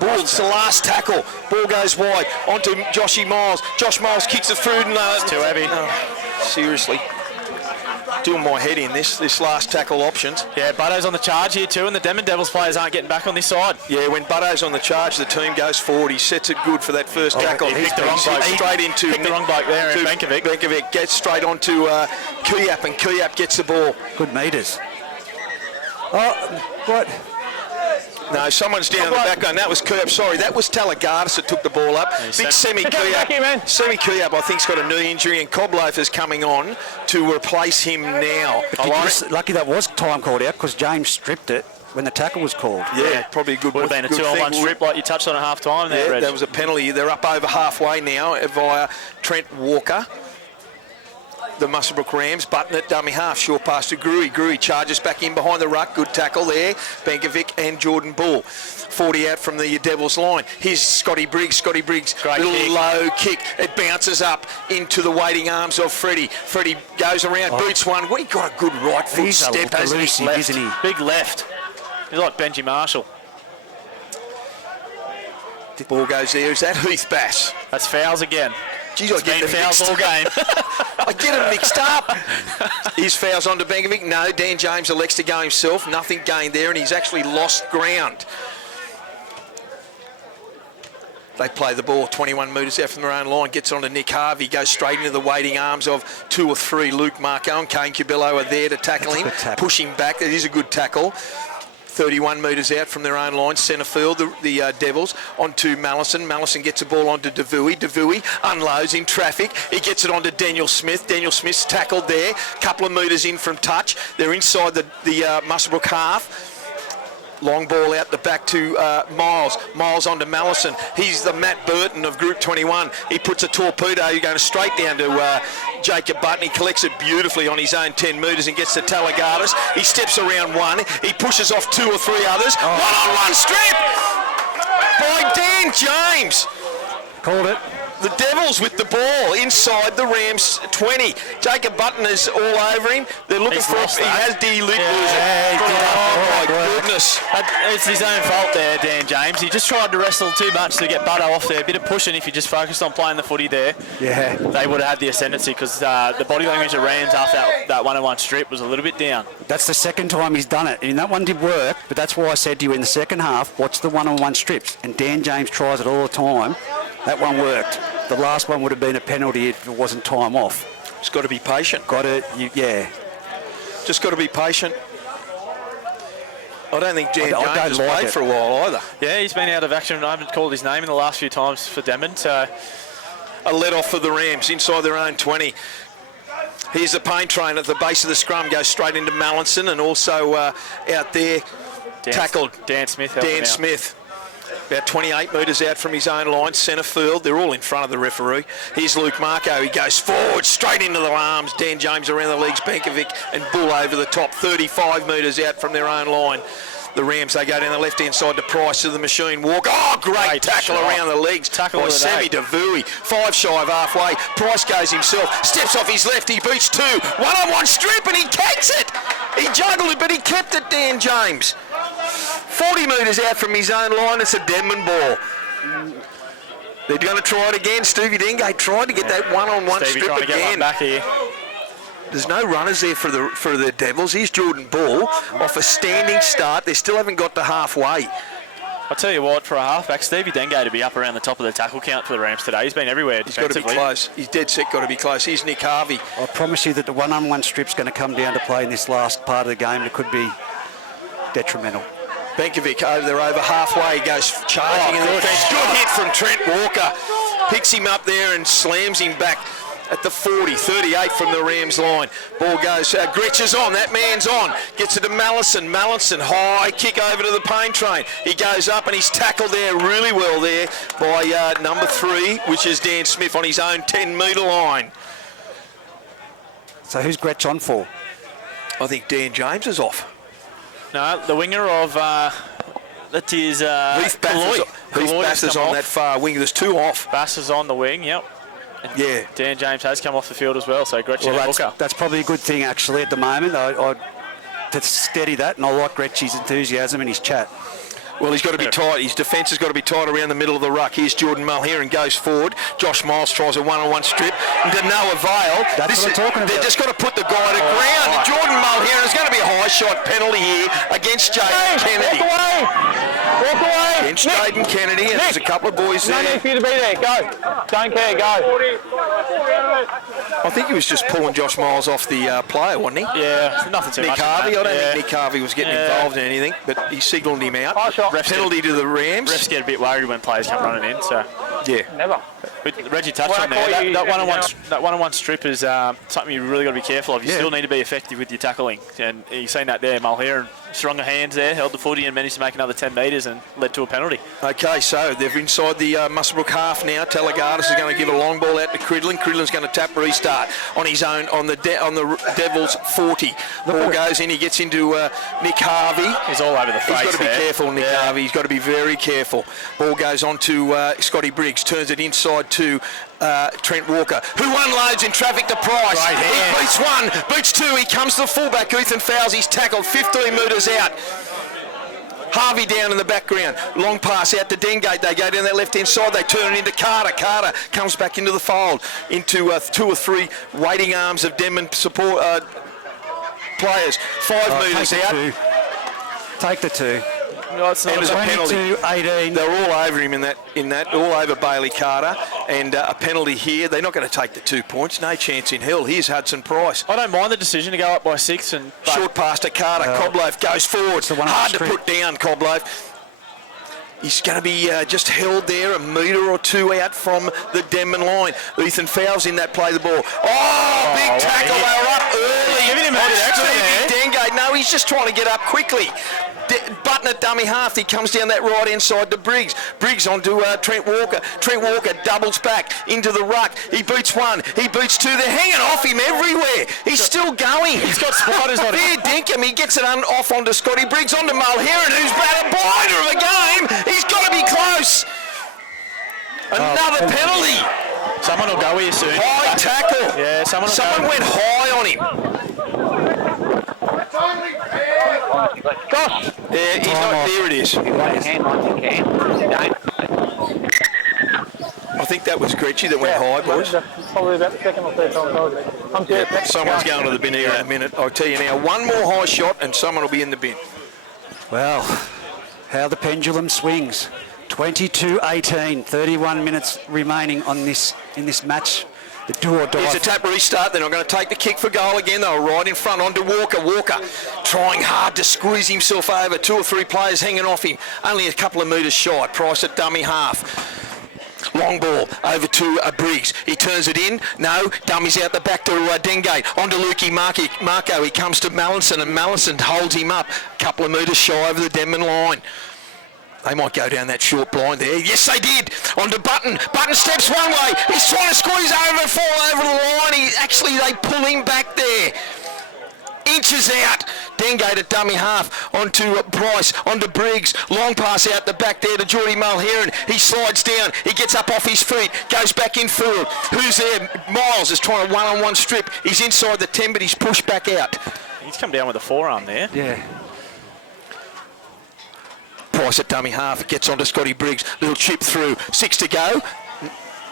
Bull, it's the last tackle. Ball goes wide onto Joshy Miles. Josh Miles kicks it through. It's too heavy. Seriously. Doing my head in this last tackle options. Yeah, Butto's on the charge here too, and the Denman Devils players aren't getting back on this side. Yeah, when Butto's on the charge, the team goes forward. He sets it good for that first tackle. He picked the wrong bloke. Straight into the wrong bloke there, and Benkovic. Benkovic gets straight onto Kiap, and Kiap gets the ball. Good metres. Oh, what? No, someone's down in the back line. That was Kiap. Sorry, that was Talagardis that took the ball up. Big Semi Kiap. Semi Kiap, I think, has got a knee injury, and Coblofer's coming on to replace him now. Lucky that was time called out because James stripped it when the tackle was called. Yeah, probably a good. Would have been a 2-on-1 strip like you touched on at half time there, Reg. That was a penalty. They're up over halfway now via Trent Walker. The Muswellbrook Rams, Button at dummy half, short pass to Gruey. Gruey charges back in behind the ruck, good tackle there. Benkovic and Jordan Bull. 40 out from the Devils line. Here's Scotty Briggs. Scotty Briggs, great little kick. Low kick. It bounces up into the waiting arms of Freddie. Freddie goes around, boots one. He got a good right foot step, hasn't he? Left. Isn't he? Big left. He's like Benji Marshall. The ball goes there. Is that Heath Bass? That's fouls again. Geez, I get fouls all game. I get them mixed up. His fouls onto Benkovic. No, Dan James elects to go himself. Nothing gained there, and he's actually lost ground. They play the ball 21 metres out from their own line. Gets on to Nick Harvey. Goes straight into the waiting arms of 2 or 3. Luke Marco and Kane Cubillo are there to tackle him. Push him back. It is a good tackle. 31 metres out from their own line, centre field, the Devils, onto Mallison. Mallison gets the ball onto Devui. Devui unloads in traffic. He gets it onto Daniel Smith. Daniel Smith's tackled there. Couple of metres in from touch. They're inside the Muswellbrook half. Long ball out the back to Miles. Miles onto Mallison. He's the Matt Burton of Group 21. He puts a torpedo going straight down to Jacob Button. He collects it beautifully on his own 10 metres and gets to Talagardis. He steps around one. He pushes off 2 or 3 others. One-on-one strip by Dan James. Called it. The Devils with the ball inside the Rams 20. Jacob Button is all over him. They're looking for him. Did he lose it? Oh, my goodness. goodness. It's his own fault there, Dan James. He just tried to wrestle too much to get Butto off there. A bit of pushing if he just focused on playing the footy there. Yeah. They would have had the ascendancy because the body language of Rams after that one-on-one strip was a little bit down. That's the second time he's done it. And that one did work, but that's why I said to you in the second half, watch the one-on-one strips. And Dan James tries it all the time. That one worked. The last one would have been a penalty if it wasn't time off. Just got to be patient. Yeah. Just got to be patient. I don't think Dan James has played for a while either. Yeah, he's been out of action. I haven't called his name in the last few times for Denman. So a let-off for the Rams inside their own 20. Here's the paint train at the base of the scrum, goes straight into Mallinson, and also out there tackled Dan Smith. About 28 metres out from his own line, centre field. They're all in front of the referee. Here's Luke Marco. He goes forward, straight into the arms. Dan James around the legs, Benkovic and Bull over the top, 35 metres out from their own line. The Rams, they go down the left-hand side to Price to the machine walk. Oh, great tackle around the legs by Sammy DeVuey. 5 shy of halfway. Price goes himself, steps off his left. He beats 2. One-on-one strip and he takes it. He juggled it, but he kept it, Dan James. 40 metres out from his own line, it's a Denman ball. They're going to try it again. Stevie Dengate tried to get that one-on-one strip trying to again. get one back here. There's no runners there for the Devils. Here's Jordan Ball off a standing start. They still haven't got to halfway. I'll tell you what, for a halfback, Stevie Dengate to be up around the top of the tackle count for the Rams today. He's been everywhere defensively. He's got to be close. He's dead set got to be close. Here's Nick Harvey. I promise you that the one-on-one strip's going to come down to play in this last part of the game. It could be detrimental. Benkovic they're over halfway. He goes charging in the defence. Good hit from Trent Walker. Picks him up there and slams him back at the 40, 38 from the Rams line. Ball goes, Gretsch is on, that man's on. Gets it to Mallinson. Mallinson, high kick over to the paint train. He goes up and he's tackled there really well there by number 3, which is Dan Smith on his own 10-metre line. So who's Gretsch on for? I think Dan James is off. No, the winger of that is Heath Bass is on that far wing. There's 2 off. Bass is on the wing, yep. And yeah. Dan James has come off the field as well, so Gretsch and Hooker. That's probably a good thing actually at the moment. To steady that, and I like Gretsch's enthusiasm and his chat. Well, he's got to be tight. His defence has got to be tight around the middle of the ruck. Here's Jordan Mulheron goes forward. Josh Miles tries a one-on-one strip to no avail. That's what I'm talking about. They've just got to put the guy to ground. Right. Jordan Mulheron is going to be a high shot penalty here against Jaden Kennedy. Walk away. Against Jaden Kennedy, and there's a couple of boys there. No need for you to be there. Go. Don't care. Go. I think he was just pulling Josh Miles off the player, wasn't he? Yeah, nothing too Nick much. Harvey. I don't think Nick Harvey was getting involved in anything, but he signalled him out. Penalty to the Rams. Refs get a bit worried when players come running in. So yeah, never. But Reggie touched on there. That one-on-one strip is something you really got to be careful of. You still need to be effective with your tackling, and you've seen that there. Mulheron, stronger hands there, held the footy and managed to make another 10 metres and led to a penalty. Okay, so they're inside the Muswellbrook half now. Talagardis is going to give a long ball out to Cridlin. Cridlin's going to tap restart on his own on the Devils 40. Ball goes in. He gets into Nick Harvey. He's all over the face. He's got to be careful, Nick Harvey. He's got to be very careful. Ball goes on to Scotty Briggs. Turns it inside to Trent Walker, who unloads in traffic to Price. He beats 1, beats 2. He comes to the fullback. Ethan Fowles. He's tackled 15 metres out. Harvey down in the background. Long pass out to Dengate. They go down that left-hand side. They turn it into Carter. Carter comes back into the fold, into 2 or 3 waiting arms of Denman support players. 5 metres out. Take the 2. No, it's not. And there's a penalty. 18. They're all over him in that, all over Bailey Carter, and a penalty here. They're not going to take the 2 points. No chance in hell. Here's Hudson Price. I don't mind the decision to go up by 6 and short pass to Carter. Cobloaf goes forward. Hard to put down, Cobloaf. He's going to be just held there a metre or 2 out from the Denman line. Ethan Fowles in that play the ball. Big tackle. They were up early. Giving him a bit extra there. Dengate. No, he's just trying to get up quickly. Button at dummy half. He comes down that right-hand side to Briggs. Briggs onto Trent Walker. Trent Walker doubles back into the ruck. He beats 1. He beats 2. They're hanging off him everywhere. He's still going. He's got spiders on him. Fair dinkum. He gets it off onto Scotty Briggs, onto Mulheron, who's about a blinder of a game. He's got to be close. Another penalty. Someone will go here soon. High tackle. Yeah, someone went high on him. ask you, please. Gosh! Yeah, he's not. There it is. If you want your hand like you can, don't. I think that was Gretchy that went high, boys. Probably about the second or third time I told you. I'm serious. Someone's going to the bin here in a minute. I'll tell you now, one more high shot and someone will be in the bin. Well, how the pendulum swings. 22-18, 31 minutes remaining on this in this match. The do or die. It's a tap restart. They're not going to take the kick for goal again. They were right in front onto Walker. Walker trying hard to squeeze himself over. 2 or 3 players hanging off him. Only a couple of metres shy. Price at dummy half. Long ball over to Briggs. He turns it in. No. Dummies out the back to Dengate. On to Lukey Marco. He comes to Mallinson and Mallinson holds him up. Couple of metres shy over the Denman line. They might go down that short blind there. Yes, they did. On to Button. Button steps one way. He's trying to squeeze over and fall over the line. They pull him back there. Inches out. Dengate at dummy half. Onto Price. Onto Briggs. Long pass out the back there to Geordie Mulheron. He slides down. He gets up off his feet. Goes back in field. Who's there? Miles is trying a one-on-one strip. He's inside the 10, but he's pushed back out. He's come down with a forearm there. Yeah. Price at dummy half. It gets onto Scotty Briggs. Little chip through. 6 to go.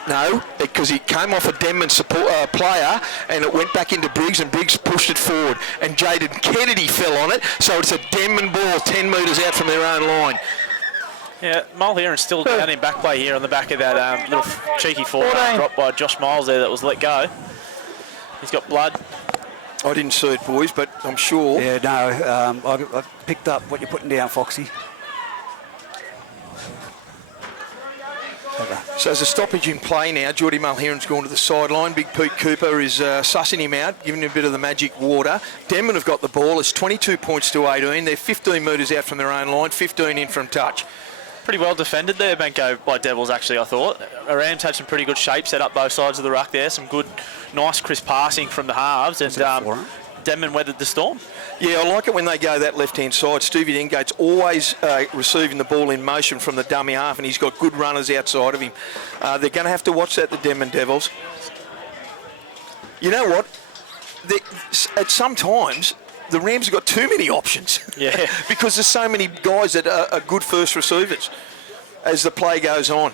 No, because he came off a Denman player and it went back into Briggs and Briggs pushed it forward and Jaden Kennedy fell on it, so it's a Denman ball 10 metres out from their own line. Yeah, Mulheron's still down in back play here on the back of that little cheeky forearm drop by Josh Miles there that was let go. He's got blood. I didn't see it, boys, but I'm sure. Yeah, no, I picked up what you're putting down, Foxy. So there's a stoppage in play now. Geordie Mulheron's gone to the sideline. Big Pete Cooper is sussing him out, giving him a bit of the magic water. Denman have got the ball. It's 22 points to 18. They're 15 metres out from their own line, 15 in from touch. Pretty well defended there, Benko, by Devils, actually, I thought. Rams had some pretty good shape set up both sides of the ruck there. Some good, nice, crisp passing from the halves. And Denman weathered the storm. Yeah, I like it when they go that left-hand side. Stevie Dengate's always receiving the ball in motion from the dummy half, and he's got good runners outside of him. They're going to have to watch that, the Denman Devils. You know what? At some times, the Rams have got too many options. Yeah. Because there's so many guys that are good first receivers as the play goes on.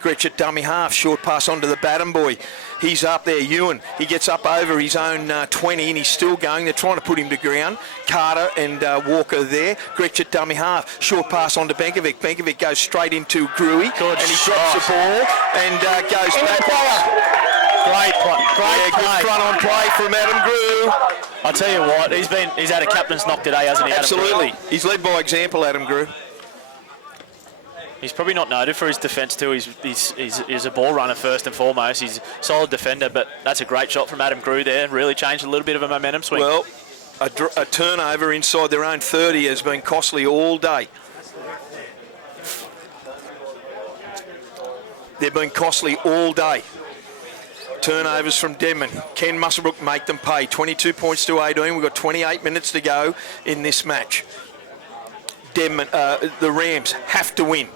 Gretch at dummy half, short pass onto the Batten boy. He's up there, Ewan. He gets up over his own 20 and he's still going. They're trying to put him to ground. Carter and Walker there. Gretch at dummy half, short pass onto Benkovic. Benkovic goes straight into Gruey and he drops the ball and goes back. Great play. Good front on play from Adam Grew. I'll tell you what, he's had a captain's knock today, hasn't he? Absolutely. He's led by example, Adam Grew. He's probably not noted for his defence too. He's a ball runner first and foremost. He's a solid defender, but that's a great shot from Adam Grew there. Really changed a little bit of a momentum swing. Well, a turnover inside their own 30 has been costly all day. They've been costly all day. Turnovers from Denman. Can Muswellbrook make them pay? 22 points to 18. We've got 28 minutes to go in this match. Denman, the Rams have to win.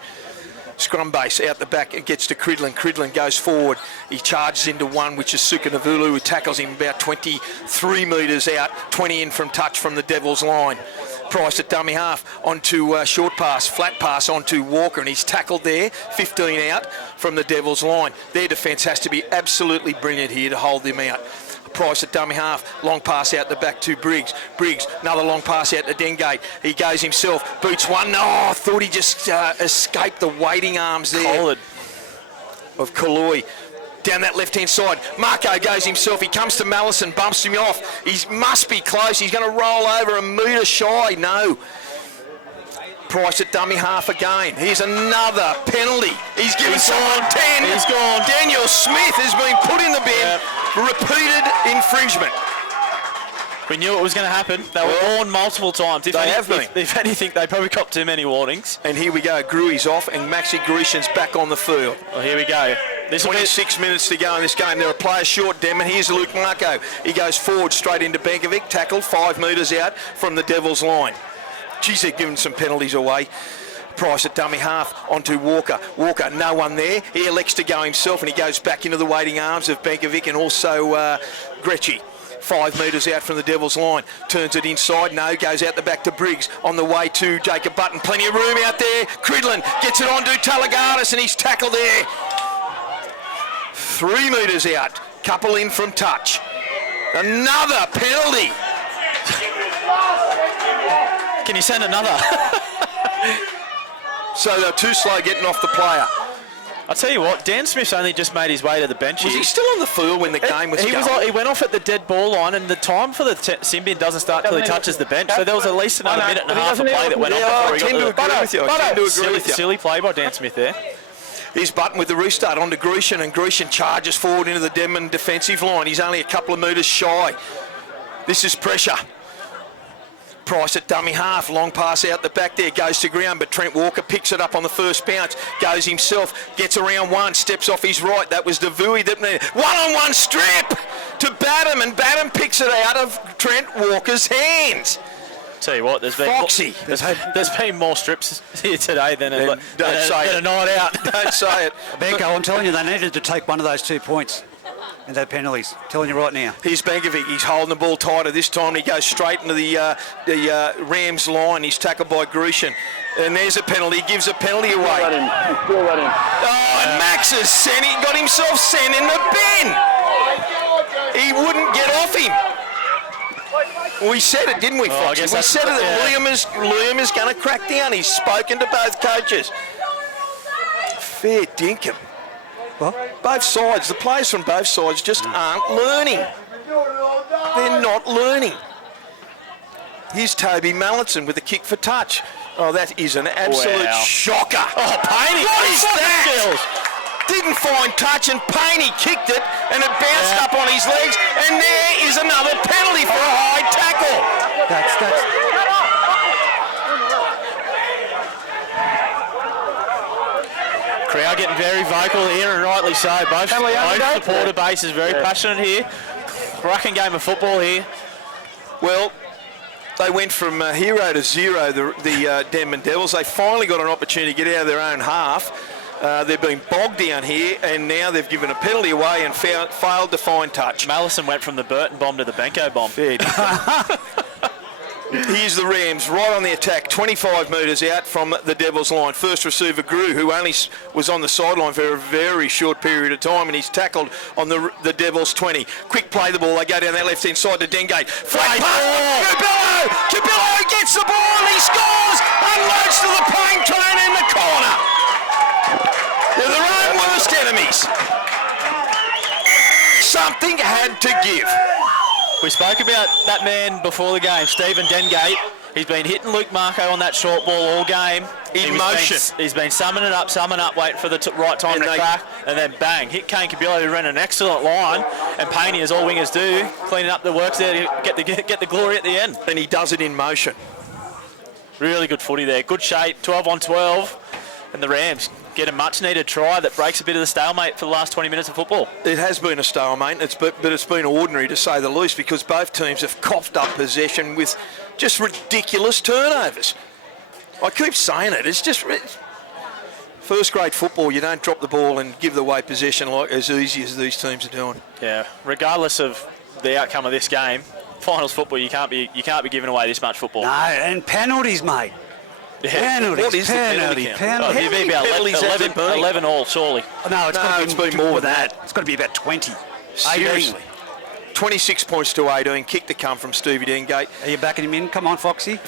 Scrum base out the back, it gets to Cridlin. Cridlin goes forward. He charges into one, which is Sukanavulu, who tackles him about 23 metres out, 20 in from touch from the Devils line. Price at dummy half onto short pass, flat pass onto Walker, and he's tackled there, 15 out from the Devils line. Their defence has to be absolutely brilliant here to hold them out. Price at dummy half, long pass out the back to Briggs. Briggs, another long pass out to Dengate. He goes himself, boots one. Oh, I thought he just escaped the waiting arms there of Kaloi. Down that left-hand side, Marco goes himself. He comes to Mallison, bumps him off. He must be close. He's going to roll over a metre shy. No. Price at dummy half again. Here's another penalty. He's given someone 10. He's gone. Daniel Smith has been put in the bin. Yep. Repeated infringement. We knew it was going to happen. They were warned multiple times. If anything, they probably got too many warnings. And here we go. Gruey's off and Maxi Grishan's back on the field. Well, here we go. 26 minutes to go in this game. There are players short, Denman. Here's Luke Marco. He goes forward straight into Benkovic. Tackled 5 metres out from the Devils line. Geez, they're giving some penalties away. Price at dummy half onto Walker. Walker, no one there. He elects to go himself and he goes back into the waiting arms of Benkovic and also Gretchy. 5 metres out from the Devils line. Turns it inside, no, goes out the back to Briggs. On the way to Jacob Button, plenty of room out there. Cridlin gets it on to Talagaris and he's tackled there. 3 metres out, couple in from touch. Another penalty. Can you send another? So they're too slow getting off the player. I'll tell you what, Dan Smith's only just made his way to the bench. Was he still on the field when the game was going? He went off at the dead ball line, and the time for the sin bin doesn't start till he touches the bench. So there was at least another minute and a half of play that went on before he got to the bench. Silly play by Dan Smith there. Here's Button with the restart onto Grecian, and Grecian charges forward into the Denman defensive line. He's only a couple of metres shy. This is pressure. Price at dummy half, long pass out the back there, goes to ground, but Trent Walker picks it up on the first bounce, goes himself, gets around one, steps off his right. That was Devui. One-on-one strip to Batum, and Batum picks it out of Trent Walker's hands. Tell you what, there's been more strips here today than a night out. Don't say it. Bengalla, I'm telling you, they needed to take one of those 2 points in their penalties. I'm telling you right now. Here's Benkovic. He's holding the ball tighter this time. He goes straight into the Rams line. He's tackled by Grecian. And there's a penalty. He gives a penalty away. And Max has got himself sent in the bin. He wouldn't get off him. We said it, didn't we, Fox? We said it that Liam is going to crack down. He's spoken to both coaches. Fair dinkum. What? Both sides, the players from both sides just aren't learning. They're not learning. Here's Toby Mallinson with a kick for touch. Oh, that is an absolute shocker. Oh, Payne, what is that? Didn't find touch, and Payne kicked it, and it bounced up on his legs, and there is another penalty for a high tackle. Crowd getting very vocal here, and rightly so. Both supporter base is very passionate here. Cracking game of football here. Well, they went from hero to zero, the Denman Devils. They finally got an opportunity to get out of their own half. They've been bogged down here, and now they've given a penalty away and failed to find touch. Mallison went from the Burton bomb to the Benko bomb. Here's the Rams right on the attack, 25 metres out from the Devils line. First receiver Grew, who only was on the sideline for a very short period of time, and he's tackled on the Devils 20. Quick play the ball, they go down that left-hand side to Dengate. Flat pass, Cabillo gets the ball, and he scores, unloads to the plane train in the corner. They're their own worst enemies. Something had to give. We spoke about that man before the game, Stephen Dengate. He's been hitting Luke Marco on that short ball all game. In motion. He's been summing it up, waiting for the right time to crack, and then bang, hit Kane Cabillo, who ran an excellent line, and Payne, as all wingers do, cleaning up the works there to get the glory at the end. And he does it in motion. Really good footy there. Good shape, 12 on 12, and the Rams get a much-needed try that breaks a bit of the stalemate for the last 20 minutes of football. It has been a stalemate, but it's been ordinary to say the least, because both teams have coughed up possession with just ridiculous turnovers. I keep saying it. It's first-grade football. You don't drop the ball and give away possession as easy as these teams are doing. Yeah, regardless of the outcome of this game, finals football, you can't be giving away this much football. No, and penalties, mate. Yeah. Penalties. What is the penalty count? Oh, it'd be about 11 all, surely. No, it's been more than that. It's got to be about 20. Seriously. 26 points to 18. Kick to come from Stevie Dengate. Are you backing him in? Come on, Foxy.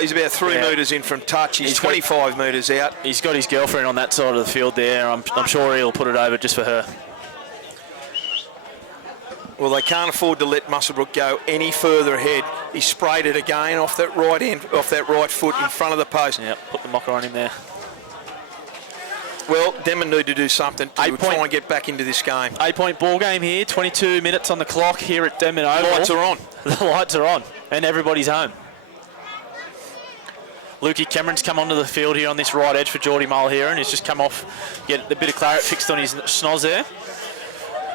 He's about 3 metres in from touch. He's 25 metres out. He's got his girlfriend on that side of the field there. I'm sure he'll put it over just for her. Well, they can't afford to let Muswellbrook go any further ahead. He sprayed it again off that right foot in front of the post. Yep, put the mocker on him there. Well, Denman need to do something to try and get back into this game. 8-point ball game here, 22 minutes on the clock here at Denman Oval. Lights are on. The lights are on, and everybody's home. Lukey Cameron's come onto the field here on this right edge for Geordie Mulheron. He's just come off, get a bit of claret fixed on his schnoz there.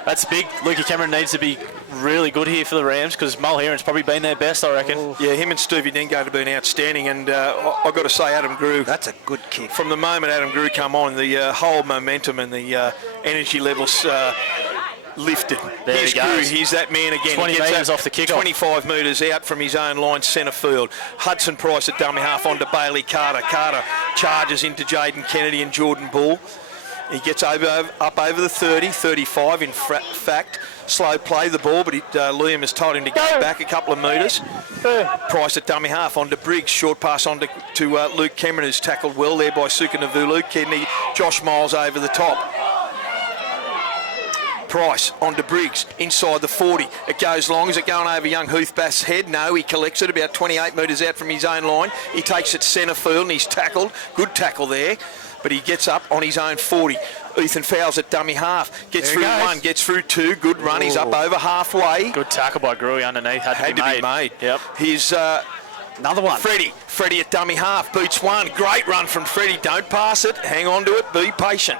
That's big. Lukey Cameron needs to be really good here for the Rams, because Mulheron's probably been their best, I reckon. Oh. Yeah, him and Stevie Dengate have been outstanding, and I've got to say, Adam Grew. That's a good kick. From the moment Adam Grew come on, the whole momentum and the energy levels lifted. There Here's he goes. Crew. Here's that man again. 20 He gets metres that off the kickoff. 25 metres out from his own line, centre field. Hudson Price at dummy half onto Bailey Carter. Carter charges into Jaden Kennedy and Jordan Bull. He gets up over the 30, 35 in fact. Slow play the ball, but Liam has told him to go back a couple of metres. Price at dummy half onto Briggs. Short pass on to Luke Cameron, who's tackled well there by Suka Navulu. Kennedy, Josh Miles over the top. Price onto Briggs, inside the 40. It goes long. Is it going over young Huthbath's head? No, he collects it about 28 metres out from his own line. He takes it centre field and he's tackled. Good tackle there. But he gets up on his own 40. Ethan Fowles at dummy half. Gets through one, gets through two. Good run. He's up over halfway. Good tackle by Gruey underneath. Had to be made. Yep. Here's Another one. Freddie at dummy half. Beats one. Great run from Freddie. Don't pass it. Hang on to it. Be patient.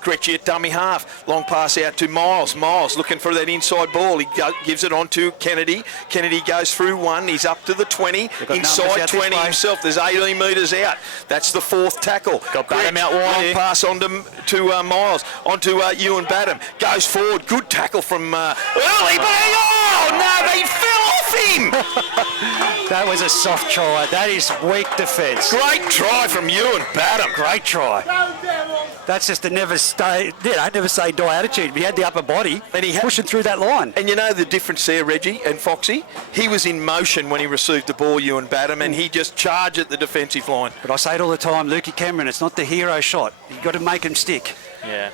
Gretchy at dummy half. Long pass out to Miles. Miles looking for that inside ball. He gives it on to Kennedy. Kennedy goes through one. He's up to the 20. Inside 20 himself. There's 18 metres out. That's the fourth tackle. Got Badham out wide. Long pass on to Miles. On to Ewan Badham. Goes forward. Good tackle from early. But oh, no, they fell off him. That was a soft try. That is weak defence. Great try from Ewan Badham. Great try. That's just a never say die attitude. He had the upper body and he pushing through that line. And you know the difference there, Reggie and Foxy? He was in motion when he received the ball, Ewan Badham, and he just charged at the defensive line. But I say it all the time, Lukey Cameron, it's not the hero shot. You've got to make him stick. Yeah.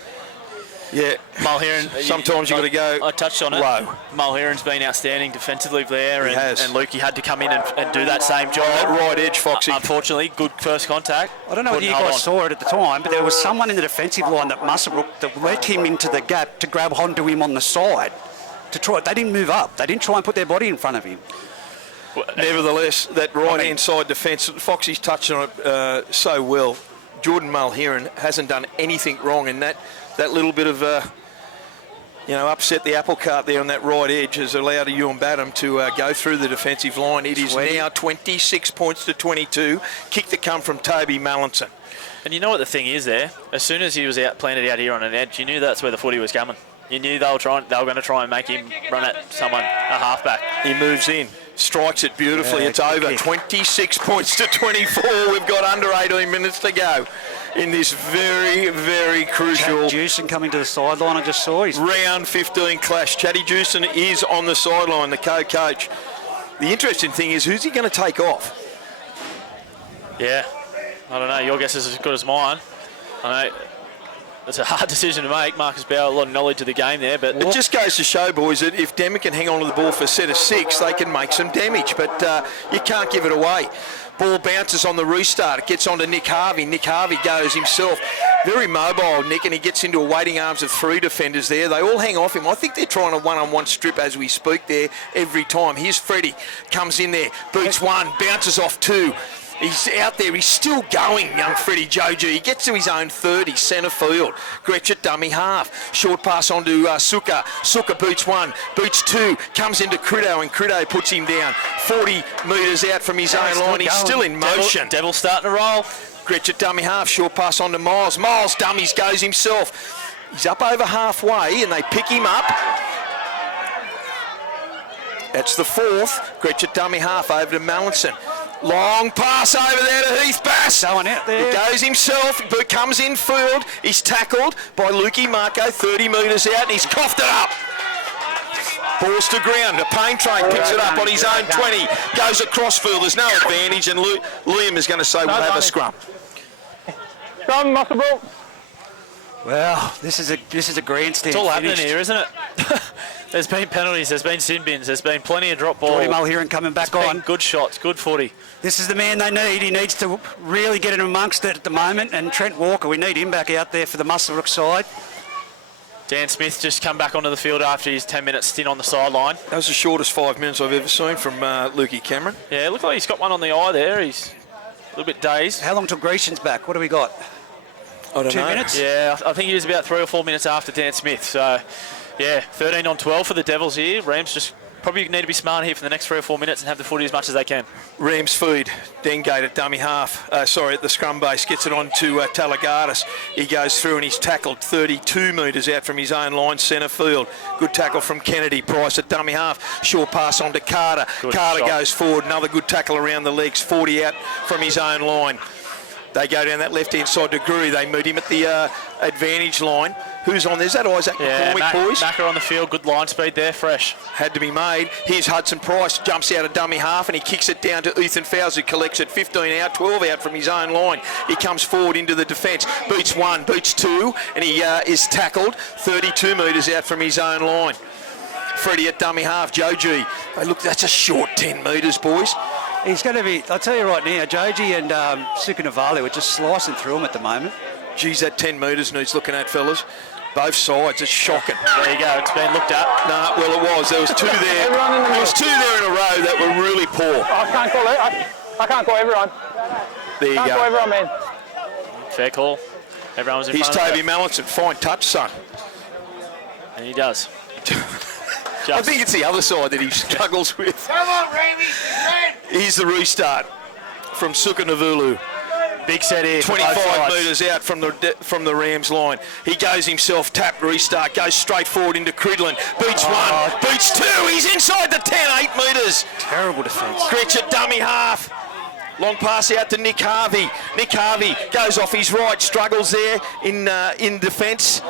Yeah. Mulheron. Sometimes you've got to go I touched on it. low. Mulheron's been outstanding defensively there, He has. and Lukey had to come in and do that same job. That right edge, Foxy. Unfortunately, good first contact. I don't know whether you guys saw it at the time, but there was someone in the defensive line that Muswellbrook that let him into the gap to grab onto him on the side. To try. They didn't move up. They didn't try and put their body in front of him. Nevertheless, that right-hand side defence, Foxy's touched on it so well. Jordan Mulheron hasn't done anything wrong, and that little bit of... upset the apple cart there on that right edge has allowed Ewan Badham to go through the defensive line. It is now 26 points to 22. Kick to come from Toby Mallinson. And you know what the thing is there? As soon as he was planted out here on an edge, you knew that's where the footy was coming. You knew they were going to try and make him run at someone, a halfback. He moves in, strikes it beautifully. It's over. Kick. 26 points to 24. We've got under 18 minutes to go in this very, very crucial... Chad Jewson coming to the sideline, I just saw. He's round 15 clash. Chatty Jewson is on the sideline, the co-coach. The interesting thing is, who's he going to take off? Yeah, I don't know. Your guess is as good as mine. I know it's a hard decision to make. Marcus Bauer, a lot of knowledge of the game there, but It just goes to show, boys, that if Denman can hang on to the ball for a set of 6, they can make some damage, but you can't give it away. Ball bounces on the restart. It gets on to Nick Harvey. Nick Harvey goes himself. Very mobile, Nick, and he gets into a waiting arms of 3 defenders there. They all hang off him. I think they're trying a one-on-one strip as we speak there every time. Here's Freddie. Comes in there. Boots 1. Bounces off 2. He's out there. He's still going, young Freddie Joji. He gets to his own 30, centre field. Gretchen dummy half. Short pass on to Suka. Suka boots 1. Boots 2. Comes into Crido, and Crido puts him down. 40 metres out from his own line. He's still in motion. Devil starting to roll. Gretchen dummy half. Short pass on to Miles. Miles dummies, goes himself. He's up over halfway, and they pick him up. That's the 4th. Gretchen dummy half over to Mallinson. Long pass over there to Heath Bass. Going out there. He goes himself, but comes in field. He's tackled by Lukey Marco, 30 metres out, and he's coughed it up. Balls to ground. A Pain Train picks it up on his own 20. Goes across field. There's no advantage, and Liam is going to say we'll have a scrum. Scrum, Muswellbrook. Well, this is a grandstand. It's all finish. happening here, isn't it? There's been penalties, there's been sin bins, there's been plenty of drop ball. Jordy Mulheron coming back on. Good shots, good footy. This is the man they need. He needs to really get in amongst it at the moment. And Trent Walker, we need him back out there for the Muswellbrook side. Dan Smith just come back onto the field after his 10-minute stint on the sideline. That was the shortest 5 minutes I've ever seen from Lukey Cameron. Yeah, it looked like he's got one on the eye there. He's a little bit dazed. How long till Grecian's back? What do we got? I don't 2 know. minutes? Yeah, I think he was about 3 or 4 minutes after Dan Smith. So, yeah, 13 on 12 for the Devils here. Rams just probably need to be smart here for the next 3 or 4 minutes and have the footy as much as they can. Rams feed. Dengate at dummy half. At the scrum base. Gets it on to Talagatis. He goes through and he's tackled 32 metres out from his own line, centre field. Good tackle from Kennedy. Price at dummy half. Short pass on to Carter. Carter goes forward. Another good tackle around the legs. 40 out from his own line. They go down that left-hand side to Guru. They meet him at the advantage line. Who's on there? Is that Isaac McCormick, boys? Macca on the field. Good line speed there. Fresh. Had to be made. Here's Hudson Price. Jumps out of dummy half and he kicks it down to Ethan Fowles, who collects it 15 out, 12 out from his own line. He comes forward into the defence. Beats one, beats two, and he is tackled 32 metres out from his own line. Freddie at dummy half. Joji. Hey, look, that's a short 10 metres, boys. He's going to be, I'll tell you right now, Joji and Sukanavalu are just slicing through him at the moment. Geez, that 10 metres needs looking at, fellas. Both sides, it's shocking. There you go, it's been looked at. Nah, well, it was. There was two there. There was two there in a row that were really poor. I can't call it. I can't call everyone. There you Can't call go. everyone, man. Fair call. Everyone was in Here's front of Toby Mallinson. Fine touch, son. And he does. I think it's the other side that he struggles with. Come on, Ramey. Here's the restart from Sukanavulu. Big set here. 25 metres out from the Rams line. He goes himself, tapped, restart, goes straight forward into Cridlin. Beats one, beats two. He's inside the 10, 8 metres. Terrible defence. Gretsch at dummy half. Long pass out to Nick Harvey. Nick Harvey goes off his right, struggles there in defence.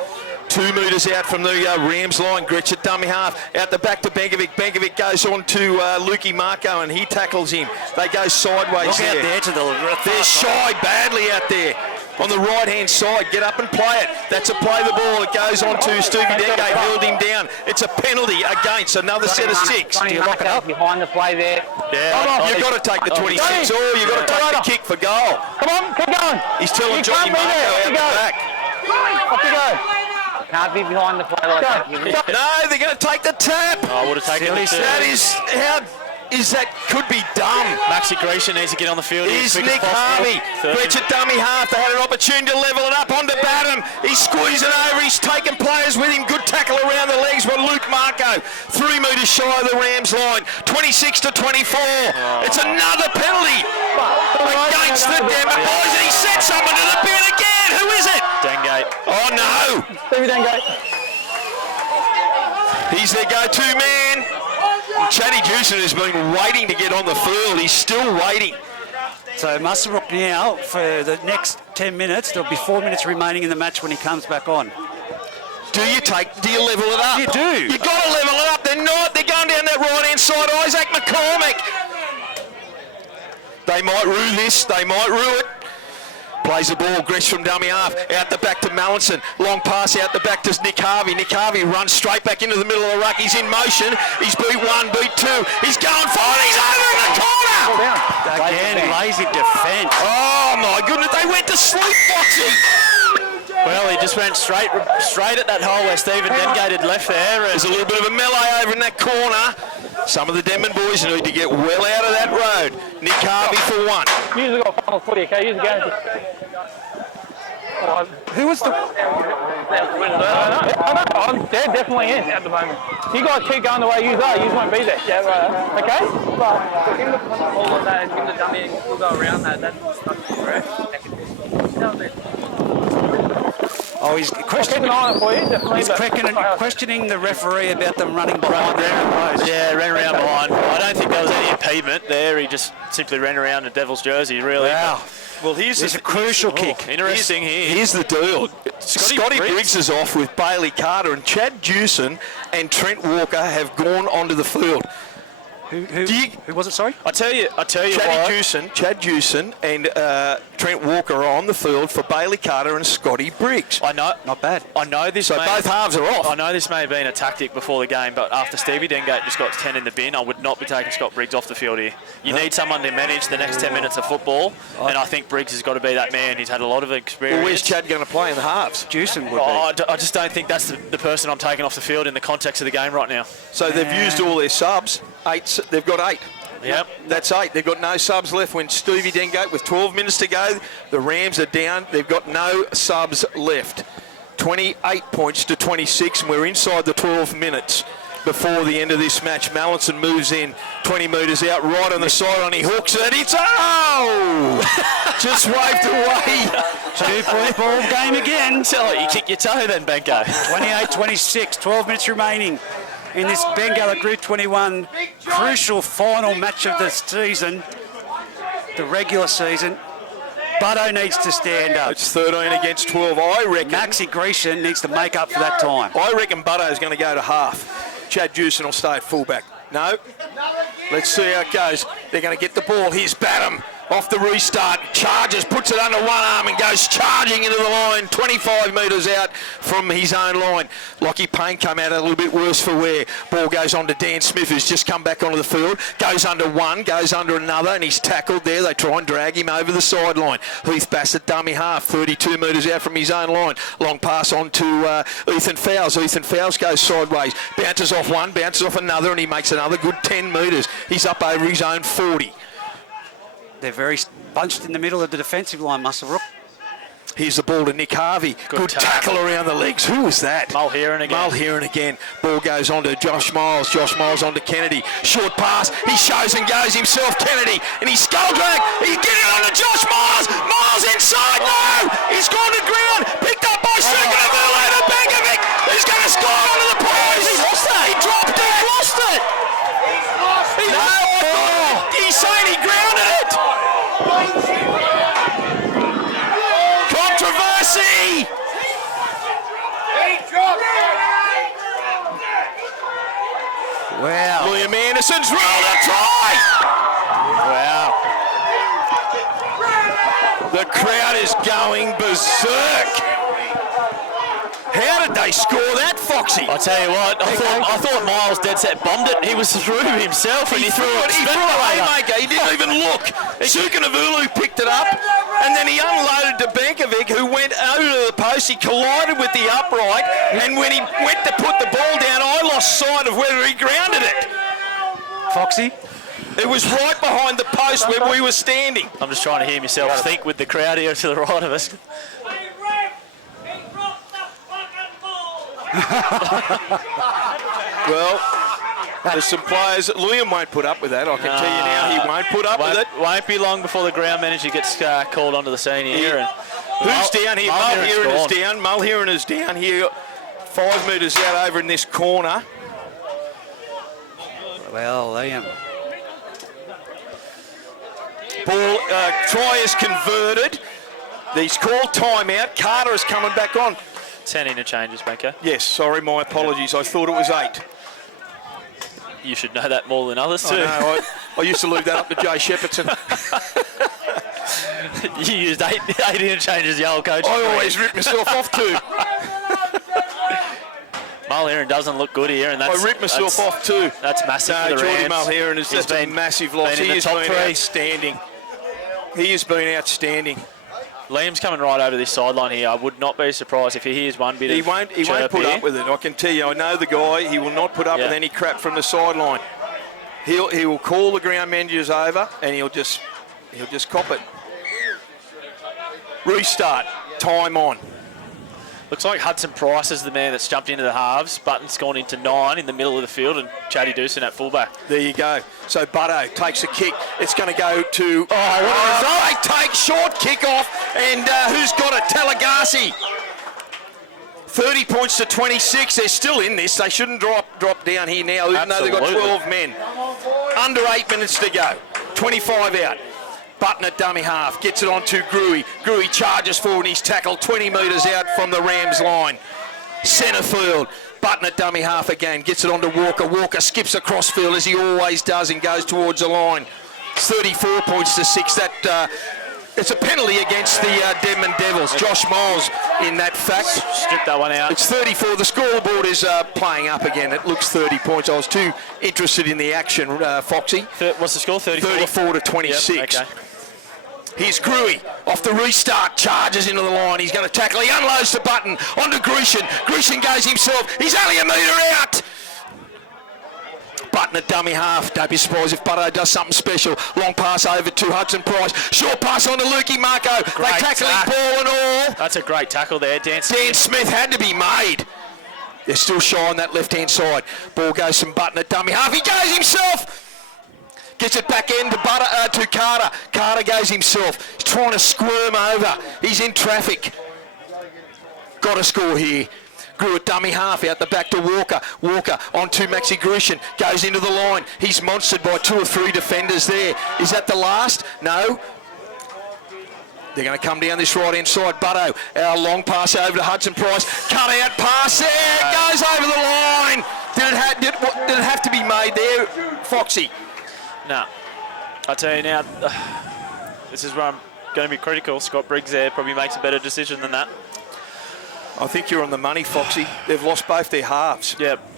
2 metres out from the Rams line. Gretsch at dummy half. Out the back to Benkovic. Benkovic goes on to Lukey Marco and he tackles him. They go sideways. Look there. out there to the... They're shy badly out there. On the right-hand side, get up and play it. That's a play the ball. It goes on to Stevie Dengate, held him down. It's a penalty against another set of 6. Do you lock it up behind the play there? Yeah. You've got to take the 26, or you've got to take the kick for goal. Come on, keep going. He's telling Johnny Marco out the back. Off you go. Can't be behind the play like that. No, they're going to take the tap. I would have taken it. That is how... that could be dumb. Maxi Grecian needs to get on the field. Here's Nick Harvey. Gretsch at dummy half. They had an opportunity to level it up onto Batham. He's squeezing over. He's taking players with him. Good tackle around the legs by Luke Marco. 3 metres shy of the Rams line. 26 to 24. It's another penalty against the Denman boys. And he sent someone to the bin again. Who is it? Dengate. Oh, no. Stevie Dengate. He's their go-to man. Chatty Jewson has been waiting to get on the field. He's still waiting. So Muswellbrook now, for the next 10 minutes, there'll be 4 minutes remaining in the match when he comes back on. Do you level it up? You do. You got to level it up. They're not. They're going down that right-hand side. Isaac McCormick. They might rue this. They might rue it. Plays the ball, Gretsch from dummy half, out the back to Mallinson. Long pass out the back to Nick Harvey. Nick Harvey runs straight back into the middle of the ruck. He's in motion. He's beat one, beat two. He's going forward. He's over in the corner. Again, lazy defence. Oh my goodness, they went to sleep boxing. Well, he just went straight at that hole where Stephen Dengate had left there. There's a little bit of a melee over in that corner. Some of the Denman boys need to get well out of that road. Nick Harvey for one. Usually got final footy, okay? Usually go. Who was the... They're definitely in at the moment. You guys keep going the way you are, you won't be there. Yeah, right. Okay? But for him to put the hole on that and him to dummy and still go around that, that's not correct. Oh, he's Keep questioning... an eye on it for you, definitely. He's questioning the referee about them running behind there. Yeah, ran around behind. I don't think there was any impediment there. He just simply ran around in Devil's jersey, really. Wow. Well, here's a crucial kick. Interesting here. Here's the deal. Scotty Briggs is off with Bailey Carter, and Chad Jewson and Trent Walker have gone onto the field. Who was it, sorry? I tell you Chad Jewson and Trent Walker are on the field for Bailey Carter and Scotty Briggs. I know. Not bad. I know this. So both halves are off. I know this may have been a tactic before the game, but after Stevie Dengate just got 10 in the bin, I would not be taking Scott Briggs off the field here. You need someone to manage the next 10 minutes of football, and I think Briggs has got to be that man. He's had a lot of experience. Well, where's Chad going to play in the halves? Jewson would be. I just don't think that's the person I'm taking off the field in the context of the game right now. So they've used all their subs. They've got 8. Yep. That's 8. They've got no subs left when Stevie Dengate, with 12 minutes to go, the Rams are down. They've got no subs left. 28 points to 26, and we're inside the 12 minutes. before the end of this match. Mallinson moves in 20 metres out, right on the sideline. He hooks it. It's just waved away. 2-point ball game again. Tell it, you kick your toe then, Benko. 28-26, 12 minutes remaining in this Bengalla Group 21 crucial final match of the season, the regular season. Butto needs to stand up. It's 13 against 12. I reckon Maxi Grecian needs to make up for that time. I reckon Butto's going to go to half. Chad Jewson will stay at fullback. No. Let's see how it goes. They're going to get the ball. Here's Badham off the restart. Charges, puts it under one arm and goes charging into the line. 25 metres out from his own line. Lockie Payne come out a little bit worse for wear. Ball goes on to Dan Smith, who's just come back onto the field. Goes under one, goes under another, and he's tackled there. They try and drag him over the sideline. Heath Bassett, dummy half, 32 metres out from his own line. Long pass on to Ethan Fowles. Ethan Fowles goes sideways. Bounces off one, bounces off another, and he makes another good 10 metres. He's up over his own 40. They're very bunched in the middle of the defensive line, Muswellbrook. Here's the ball to Nick Harvey. Good tackle around the legs. Who was that? Mulheron again. Mulheron again. Ball goes on to Josh Miles. Josh Miles on to Kennedy. Short pass. He shows and goes himself, Kennedy. And he's skull drag. He's getting on to Josh Miles. Miles inside. No! He's gone to ground. Picked up by Sukanavulu to Benkovic. Who's going to score onto the post? He lost it. He dropped it. He lost it. He's saying he grounded it. Controversy! Wow. William Anderson's ruled a try! Wow. The crowd is going berserk. How did they score that, Foxy? I'll tell you what, I thought Miles dead set bombed it. He was through himself and he threw it. He threw a haymaker. He didn't even look. Sukanavulu picked it up and then he unloaded to Benkovic, who went over to the post. He collided with the upright, and when he went to put the ball down, I lost sight of whether he grounded it. Foxy? It was right behind the post where we were standing. I'm just trying to hear myself think with the crowd here to the right of us. Well, there's some players that Liam won't put up with that. I can tell you now, he won't put up with it. Won't be long before the ground manager gets called onto the scene here. And who's down here? Mulheron is gone. down. Mulheron is down here, 5 metres out over in this corner. Well, Liam. Ball, try is converted. He's called timeout. Carter is coming back on. 10 interchanges, Benko. Yes, sorry, my apologies. I thought it was 8. You should know that more than others too. No, I used to leave that up to Jay Shepardson. You used 8 interchanges, the old coach. I always rip myself off too. Mulheron doesn't look good here, and that's, I rip myself off too. That's massive for the Jordy Rams. Mulheron is just a massive loss. He has been outstanding. He has been outstanding. Liam's coming right over this sideline here. I would not be surprised if he hears one bit He won't put up with it. I can tell you. I know the guy. He will not put up with any crap from the sideline. He will call the ground managers over and he'll just cop it. Restart. Time on. Looks like Hudson Price is the man that's jumped into the halves. Button's gone into 9 in the middle of the field, and Chatty Doosan at fullback. There you go. So Butto takes a kick. It's going to go to... they take short kick off, and who's got it? Talagasi. 30 points to 26. They're still in this. They shouldn't drop down here now, even though they've got 12 men. Under 8 minutes to go. 25 out. Button at dummy half, gets it on to Gruey. Gruey charges forward and he's tackled 20 metres out from the Rams line. Centre field, Button at dummy half again, gets it on to Walker. Walker skips across field as he always does and goes towards the line. 34 points to 6. It's a penalty against the Denman Devils. Josh Miles in that fact. Strip that one out. It's 34. The scoreboard is playing up again. It looks 30 points. I was too interested in the action, Foxy. What's the score? 34 to 26. Yep, okay. Here's Gruey off the restart, charges into the line. He's going to tackle. He unloads the Button onto Grecian. Grecian goes himself. He's only a metre out. Button at dummy half. Don't be surprised if Butto does something special. Long pass over to Hudson Price. Short pass on to Lukey Marco. They tackle him, ball and all. That's a great tackle there, Dan Smith had to be made. They're still shy on that left-hand side. Ball goes from Button at dummy half. He goes himself. Gets it back in to Carter. Carter goes himself. He's trying to squirm over. He's in traffic. Got to score here. Grew at dummy half out the back to Walker. Walker onto Maxi Grushin. Goes into the line. He's monstered by 2 or 3 defenders there. Is that the last? No. They're going to come down this right-hand side. Butto, our long pass over to Hudson Price. Cut out pass there. It goes over the line. Did it have to be made there, Foxy? No. I tell you now, this is where I'm going to be critical. Scott Briggs there probably makes a better decision than that. I think you're on the money, Foxy. They've lost both their halves. Yep.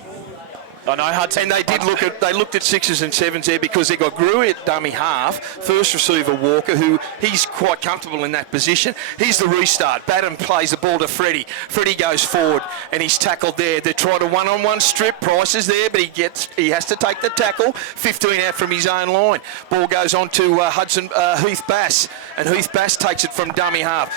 I know Hudson. And they looked at 6s and 7s there because they got Grew at dummy half. First receiver Walker, who he's quite comfortable in that position. Here's the restart. Batten plays the ball to Freddie. Freddie goes forward and he's tackled there. They tried a one-on-one strip. Price is there, but he has to take the tackle. 15 out from his own line. Ball goes on to Heath Bass, and Heath Bass takes it from dummy half.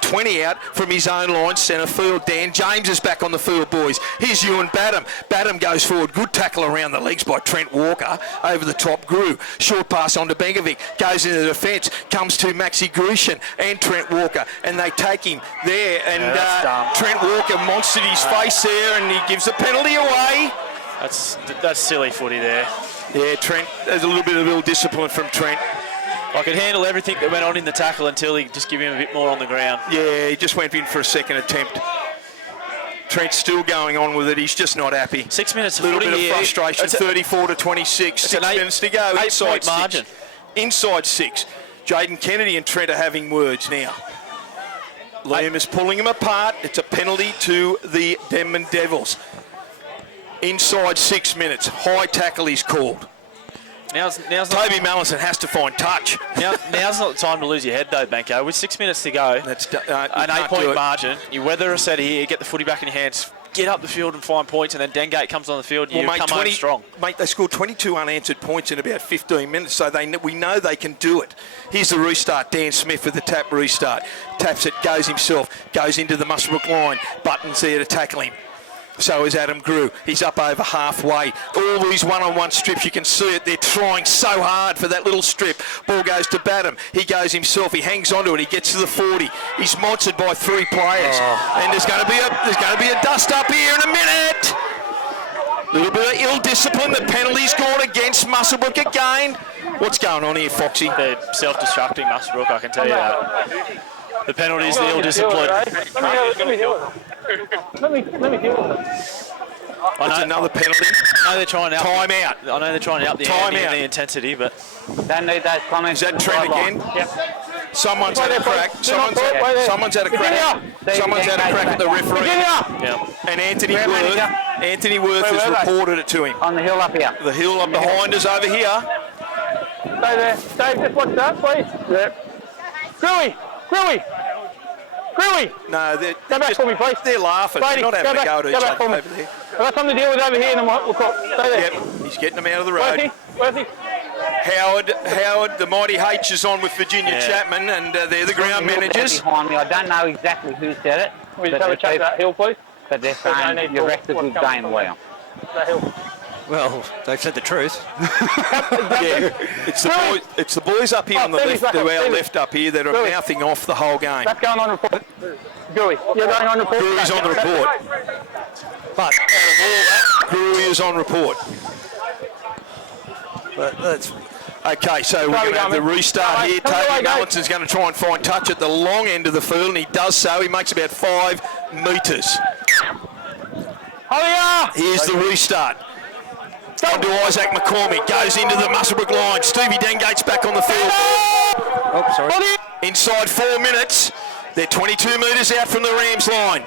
20 out from his own line, centre field. Dan James is back on the field, boys. Here's Ewan Batten. Batten goes forward. Good tackle around the legs by Trent Walker. Over the top, Grew. Short pass on to Benkovic. Goes into the defence. Comes to Maxi Grushin and Trent Walker. And they take him there. And Trent Walker monstered his face there and he gives the penalty away. That's silly footy there. Yeah, Trent. There's a little bit of ill discipline from Trent. I could handle everything that went on in the tackle until he just gave him a bit more on the ground. Yeah, he just went in for a second attempt. Trent's still going on with it. He's just not happy. 6 minutes of a little footy bit of frustration. 34 to 26. 6 minutes to go. Inside 6. Margin. Inside 6. Jaden Kennedy and Trent are having words now. Liam is pulling them apart. It's a penalty to the Denman Devils. Inside 6 minutes. High tackle is called. Now's Toby Mallison has to find touch. Now's not the time to lose your head, though, Benko. With 6 minutes to go, an 8-point margin, you weather a set here, get the footy back in your hands, get up the field and find points, and then Dengate comes on the field and you come home strong. Mate, they scored 22 unanswered points in about 15 minutes, so we know they can do it. Here's the restart. Dan Smith with the tap restart. Taps it, goes himself, goes into the Muswellbrook line. Button's there to tackle him. So is Adam Grew. He's up over halfway. All these one-on-one strips, you can see it. They're trying so hard for that little strip. Ball goes to Batten. He goes himself. He hangs onto it. He gets to the 40. He's monstered by 3 players. And there's going to be a dust up here in a minute. A little bit of ill discipline. The penalty's gone against Muswellbrook again. What's going on here, Foxy? They're self-destructing, Muswellbrook, I can tell you that. The penalty's the ill discipline. Let me deal with it. That's another penalty. I know they're trying to up. Time out. I know they're trying to up the ante and the intensity, but Don't need those comments. Is that Trent again? Yep. Someone's had a crack. Someone's had a crack. Someone's had a crack at the referee. yeah. And Anthony Worth has reported it to him. On the hill up here. The hill up behind us over here. Stay there. Dave, just watch that, please. Yep. Gruey! No, they're Go back for me, please. They're laughing. Brady, they're not having a go to each other over there. I've got something to deal with over here, and we'll talk. Stay there. Yep, he's getting them out of the road. Where's he? Howard, the mighty H is on with Virginia Chapman, and they're the ground managers. Behind me. I don't know exactly who said it. We just have a chat to that hill, please. But they're saying you wrecked a good game well. That hill. Well, they've said the truth. Yeah, it's the boys up here on the left, to our left up here, that are mouthing off the whole game. That's going on report. Gruey, you're going on report. Gruey's on the report. But Gruey is on report. that's Okay, so we're going to have the restart here. Toby Mallinson's going to try and find touch at the long end of the field, and he does so. He makes about 5 metres. Here's the restart. On to Isaac McCormick, goes into the Muswellbrook line. Stevie Dengate's back on the field. oh, sorry. Inside 4 minutes, they're 22 metres out from the Rams line.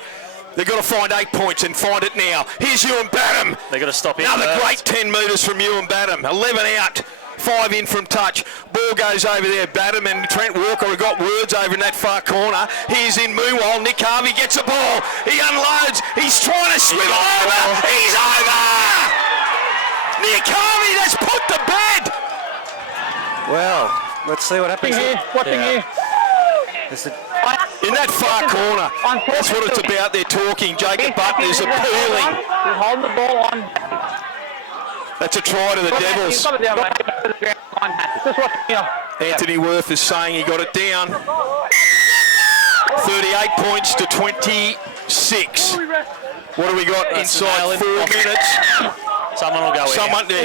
They've got to find 8 points and find it now. Here's Ewan Batten. They've got to stop him. Another great 10 metres from Ewan Batten. 11 out, 5 in from touch. Ball goes over there. Batten and Trent Walker have got words over in that far corner. He's in Moonwell. Nick Harvey gets the ball. He unloads. He's trying to swim over. He's over. Nick Harvey, that's put to bed. Well, let's see what happens. Watching here. In that far corner. That's what it's about. They're talking. Jacob Button is appealing. He's holding the ball on. That's a try to the Devils. Stop it down, mate. Just watch me off. Anthony Worth is saying he got it down. 38 points to 26. What do we got inside 4 minutes? Someone will go in.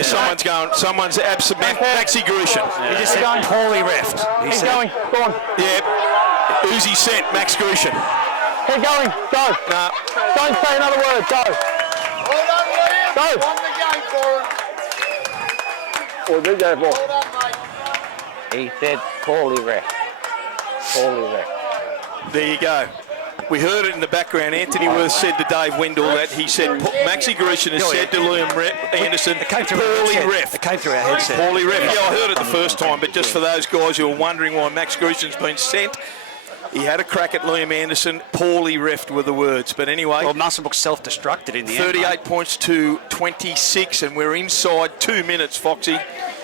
Someone's going. Someone's absolutely. Maxi Grushin. He just said poorly refed. He's going. Go on. Yeah. Uzi sent Max Grushin. Keep going. Go. Nah. Don't say another word. Go. Well done, Liam. Go. Won the game for him. Or did go for? Well done, mate. He said poorly ref. Poorly ref. There you go. We heard it in the background. Anthony Worth said to Dave Wendell that he said Maxi Grushin has said to Liam Anderson, poorly ref. It came through our headset. Poorly ref. Yeah, I heard it the first time, but just for those guys who are wondering why Max Grushin's been sent, he had a crack at Liam Anderson. Poorly refed were the words. But anyway, Well, Muswellbrook self-destructed in the end. 38 points to 26, and we're inside 2 minutes, Foxy.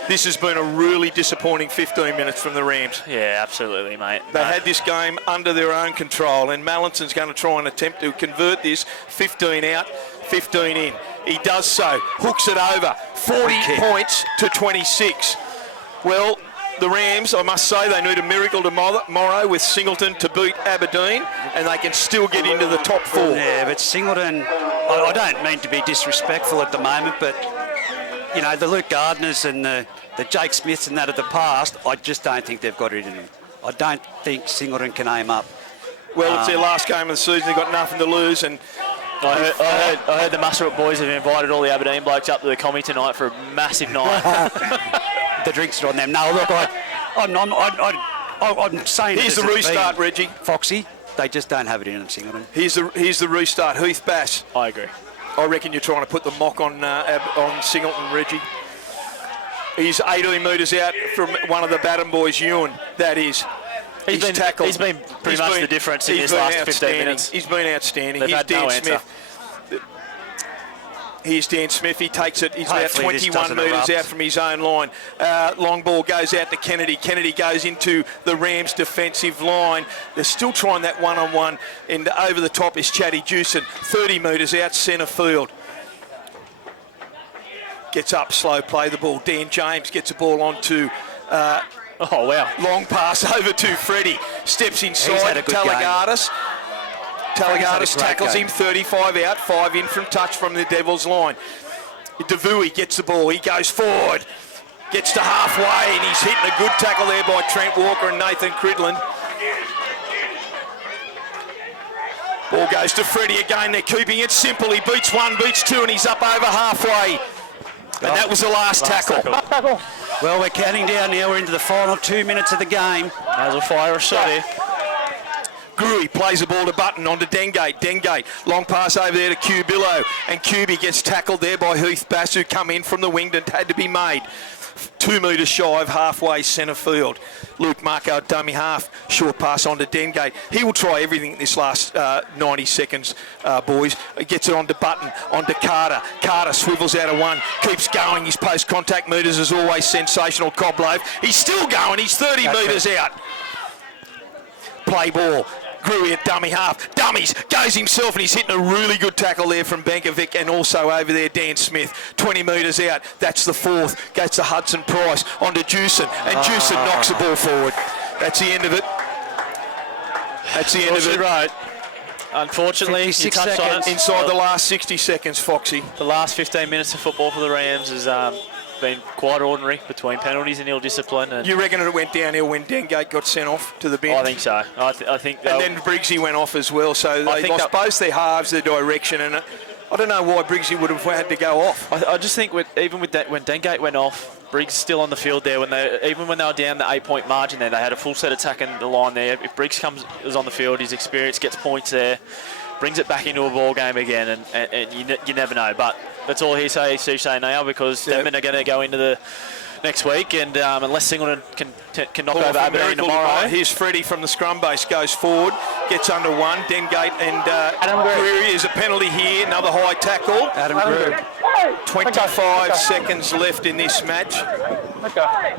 This has been a really disappointing 15 minutes from the Rams. Yeah, absolutely, mate. They had this game under their own control, and Mallinson's going to try and attempt to convert this 15 out, 15 in. He does so, hooks it over, 40 points to 26. Well, the Rams, I must say, they need a miracle tomorrow with Singleton to beat Aberdeen, and they can still get into the top 4. Yeah, but Singleton, I don't mean to be disrespectful at the moment, but, you know, the Luke Gardners and the Jake Smiths and that of the past, I just don't think they've got it in them. I don't think Singleton can aim up. Well, it's their last game of the season. They've got nothing to lose, and I heard the Muswellbrook boys have invited all the Aberdeen blokes up to the commie tonight for a massive night. The drinks are on them. No, look, I'm saying here's it the as restart, being Reggie. Foxy, they just don't have it in them, Singleton. Here's the restart. Heath Bass. I agree. I reckon you're trying to put the mock on Singleton, Reggie. He's 18 metres out from one of the Batten boys, Ewan. That is. He's been pretty much the difference in his last 15 minutes. He's been outstanding. They've Here's had Dan no answer. Smith. Here's Dan Smith. He takes it. He's about Hopefully this 21 doesn't metres erupt. out from his own line. Long ball goes out to Kennedy. Kennedy goes into the Rams' defensive line. They're still trying that one-on-one. And over the top is Chatty Jewson. 30 metres out centre field. Gets up, slow play the ball. Dan James gets the ball onto... Oh, wow. long pass over to Freddie. Steps had inside a good Talagardis. Talagardis great tackles game. him, 35 out, 5 in from touch from the Devils line. Devui gets the ball, he goes forward, gets to halfway, and he's hitting a good tackle there by Trent Walker and Nathan Cridland. Ball goes to Freddie again, they're keeping it simple. He beats one, beats two, and he's up over halfway. And that was the last tackle. Well, we're counting down now. We're into the final 2 minutes of the game. Might as well fire a shot here. Gruey plays the ball to Button onto Dengate. Dengate, long pass over there to Cubillo. And Cuby gets tackled there by Heath Bass, who come in from the wing and had to be made. 2 metres shy of halfway centre field. Luke Marco, dummy half, short pass onto Dengate. He will try everything in this last 90 seconds, boys. He gets it onto Button, onto Carter. Carter swivels out of one, keeps going. His post-contact metres is always sensational. Coblove, he's still going. He's 30 metres out. Play ball. Gruey at dummy half. Dummies. Goes himself and he's hitting a really good tackle there from Benkovic, and also over there Dan Smith. 20 metres out. That's the fourth. Goes to Hudson Price. Onto Jewson. And Jewson knocks the ball forward. That's the end of it. That's the end of it. Right. Unfortunately, you 56 touched on it. Inside the last 60 seconds, Foxy. The last 15 minutes of football for the Rams has been quite ordinary between penalties and ill discipline. And You reckon it went downhill when Dengate got sent off to the bench? I think so. I think. And then Briggsy went off as well, so they think lost both their halves, their direction, and I don't know why Briggsy would have had to go off. I just think even with that, when Dengate went off, Briggs still on the field there. Even when they were down the 8-point margin there, they had a full set attacking the line there. If Briggs is on the field, his experience gets points there, brings it back into a ball game again, and you never know. But that's all he say now, because Denman are going to go into the next week, and unless Singleton can knock over Aberdeen tomorrow. Here's Freddie from the scrum base, goes forward, gets under one. Dengate and Greer is a penalty here, another high tackle. Adam Greer. 25 seconds left in this match. Okay.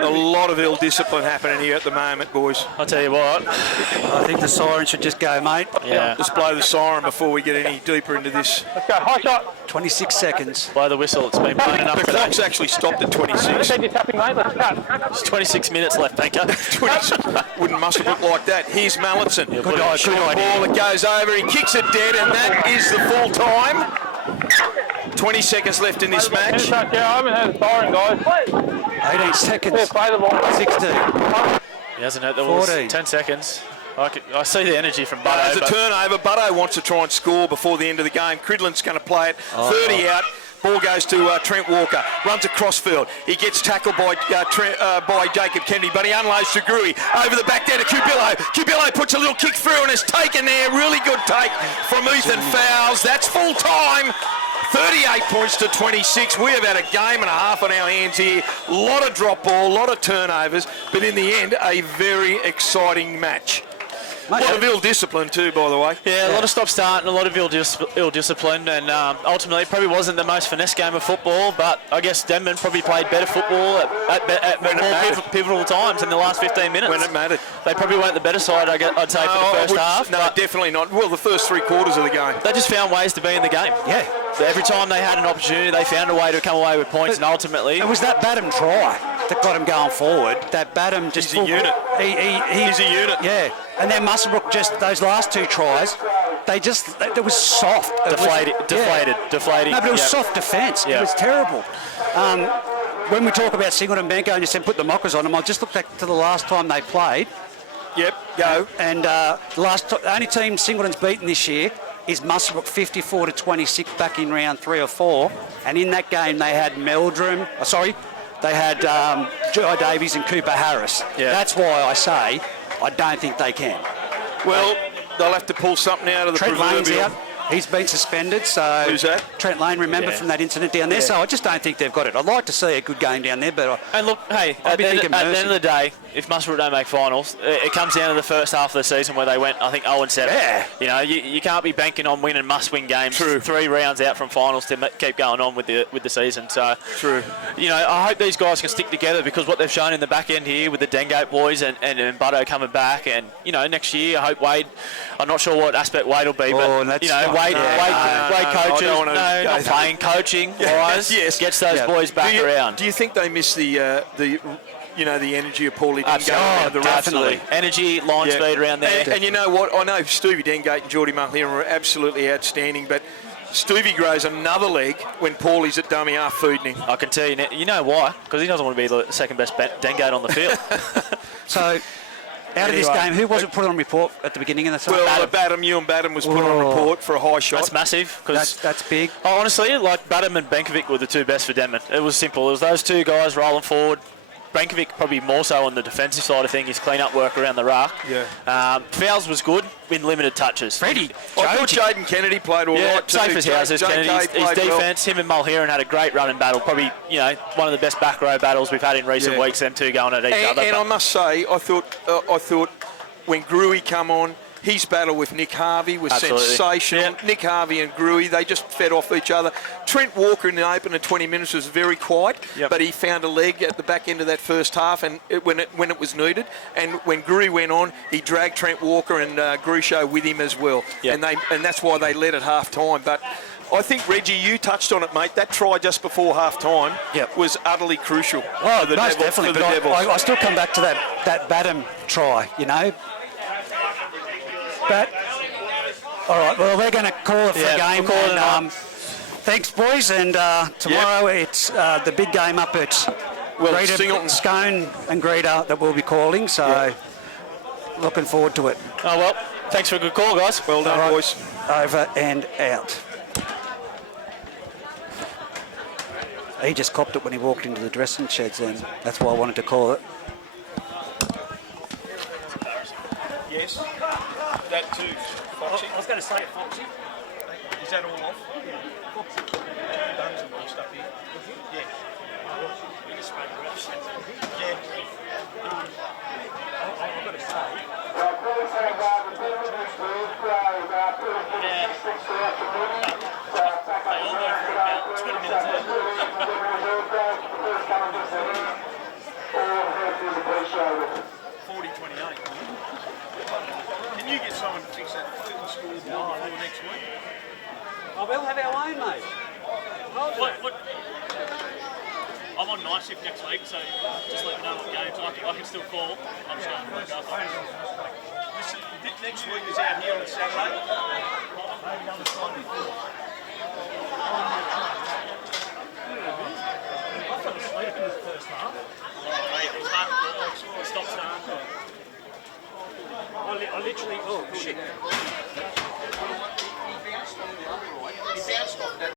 A lot of ill discipline happening here at the moment, boys. I'll tell you what. I think the siren should just go, mate. Yeah. Let's blow the siren before we get any deeper into this. Let's go. High shot. 26 seconds. Blow the whistle. It's been blown enough The today. clock's actually stopped at 26. Said you're tapping, mate. Let's cut. There's 26 minutes left, Banker. 26. Wouldn't Muswellbrook like that. Here's Mallison. Good Short idea. ball, it goes over, he kicks it dead, and that is the full time. 20 seconds left in this match. Yeah, I haven't heard the siren, guys. 18 seconds. Yeah, play the ball. 16. He hasn't hit the walls. 14. 10 seconds. I see the energy from Butto. There's a turnover. Butto wants to try and score before the end of the game. Cridland's going to play it. 30 out. Ball goes to Trent Walker. Runs across field. He gets tackled by Jacob Kennedy, but he unloads to Gruey. Over the back there to Cubillo. Cubillo puts a little kick through and it's taken there. Really good take from Ethan Fowles. That's full time. 38 points to 26. We have had a game and a half on our hands here. A lot of drop ball, a lot of turnovers, but in the end, a very exciting match. A lot of ill discipline too, by the way. Yeah, a lot of stop-start and a lot of ill discipline, and ultimately it probably wasn't the most finesse game of football, but I guess Denman probably played better football at more pivotal times in the last 15 minutes. When it mattered. They probably weren't the better side, I'd say, for the first half. No, but definitely not. Well, the first 3 quarters of the game. they just found ways to be in the game. Yeah. Every time they had an opportunity, they found a way to come away with points, and ultimately... It was that Badham try that got him going forward. That Badham just... He's a unit. He's a unit. Yeah. And then Muswellbrook just, those last 2 tries, it was soft. Deflated. No, but it was Yep. soft defence. Yeah. It was terrible. When we talk about Singleton Benko and you said put the mockers on them, I'll just look back to the last time they played. Yep, go. And the only team Singleton's beaten this year is Muswellbrook 54 to 26 back in round 3 or 4. And in that game they had they had Joe Davies and Cooper Harris. Yeah. That's why I say I don't think they can. Well, they'll have to pull something out of the Trent Lane's proverbial. out. He's been suspended, so... Who's that? Trent Lane, remember, Yeah. from that incident down there. So I just don't think they've got it. I'd like to see a good game down there, but... And look, hey, at the end of the day, if Muswellbrook don't make finals, it comes down to the first half of the season where they went, I think, 0-7. Yeah. You know, you can't be banking on winning must-win games. True. 3 rounds out from finals to keep going on with the season. So, True. You know, I hope these guys can stick together because what they've shown in the back end here with the Dengate boys and Butto coming back, and you know, next year I hope Wade. I'm not sure what aspect Wade will be, but that's you know, fine. Wade coaches, I don't wanna go not there. playing, coaching wise, Yes. gets those boys back around. Do you think they miss the energy of Paulie Dengate? The Absolutely. Energy, line speed around there. And you know what? I know Stevie Dengate and Geordie Mulheron were absolutely outstanding, but Stevie grows another leg when Paulie's at dummy half feeding him. I can tell you, you know why? Because he doesn't want to be the second best Dengate on the field. So, out of this game, who wasn't put on report at the beginning of the season? Well, Ewan Badham was put on report for a high shot. That's massive. Cause That's big. honestly, like Badham and Benkovic were the 2 best for Denman. It was simple. It was those 2 guys rolling forward. Benkovic probably more so on the defensive side of things, his clean-up work around the ruck. Yeah. Fowles was good in limited touches. Freddie. I thought Jaden Kennedy played all right too. safe as houses. Kennedy. His defence, him and Mulheron had a great running battle. Probably, you know, one of the best back row battles we've had in recent weeks. Them 2 going at each other. And I must say, I thought when Gruey come on, his battle with Nick Harvey was sensational. Yep. Nick Harvey and Gruey, they just fed off each other. Trent Walker in the opener 20 minutes was very quiet, but he found a leg at the back end of that first half and when it was needed. And when Gruey went on, he dragged Trent Walker and Grusho with him as well. Yep. And that's why they led at half time. But I think, Reggie, you touched on it, mate. That try just before half-time was utterly crucial for the most definitely. For the Devils. I still come back to that Badham try, you know. But, all right, well, we're going to call it for a game. We'll call it thanks, boys, and tomorrow it's the big game up at Singleton. Scone and Greta that we'll be calling, so looking forward to it. Oh, well, thanks for a good call, guys. Well done, boys. Over and out. He just copped it when he walked into the dressing sheds then. That's why I wanted to call it. Yes, that too. Foxy. I was going to say Foxy. Is that all off? Yeah. Foxy. Guns and stuff here. Yeah. Yeah. I've got to say. get someone to fix that fucking scoreboard before next week? Oh, we'll have our own, mate. What? I'm on night shift next week, so just let me know what games I can still call. I'm just going to work up. Listen, next week is out here on Saturday. Stop starting. I literally, oh shit.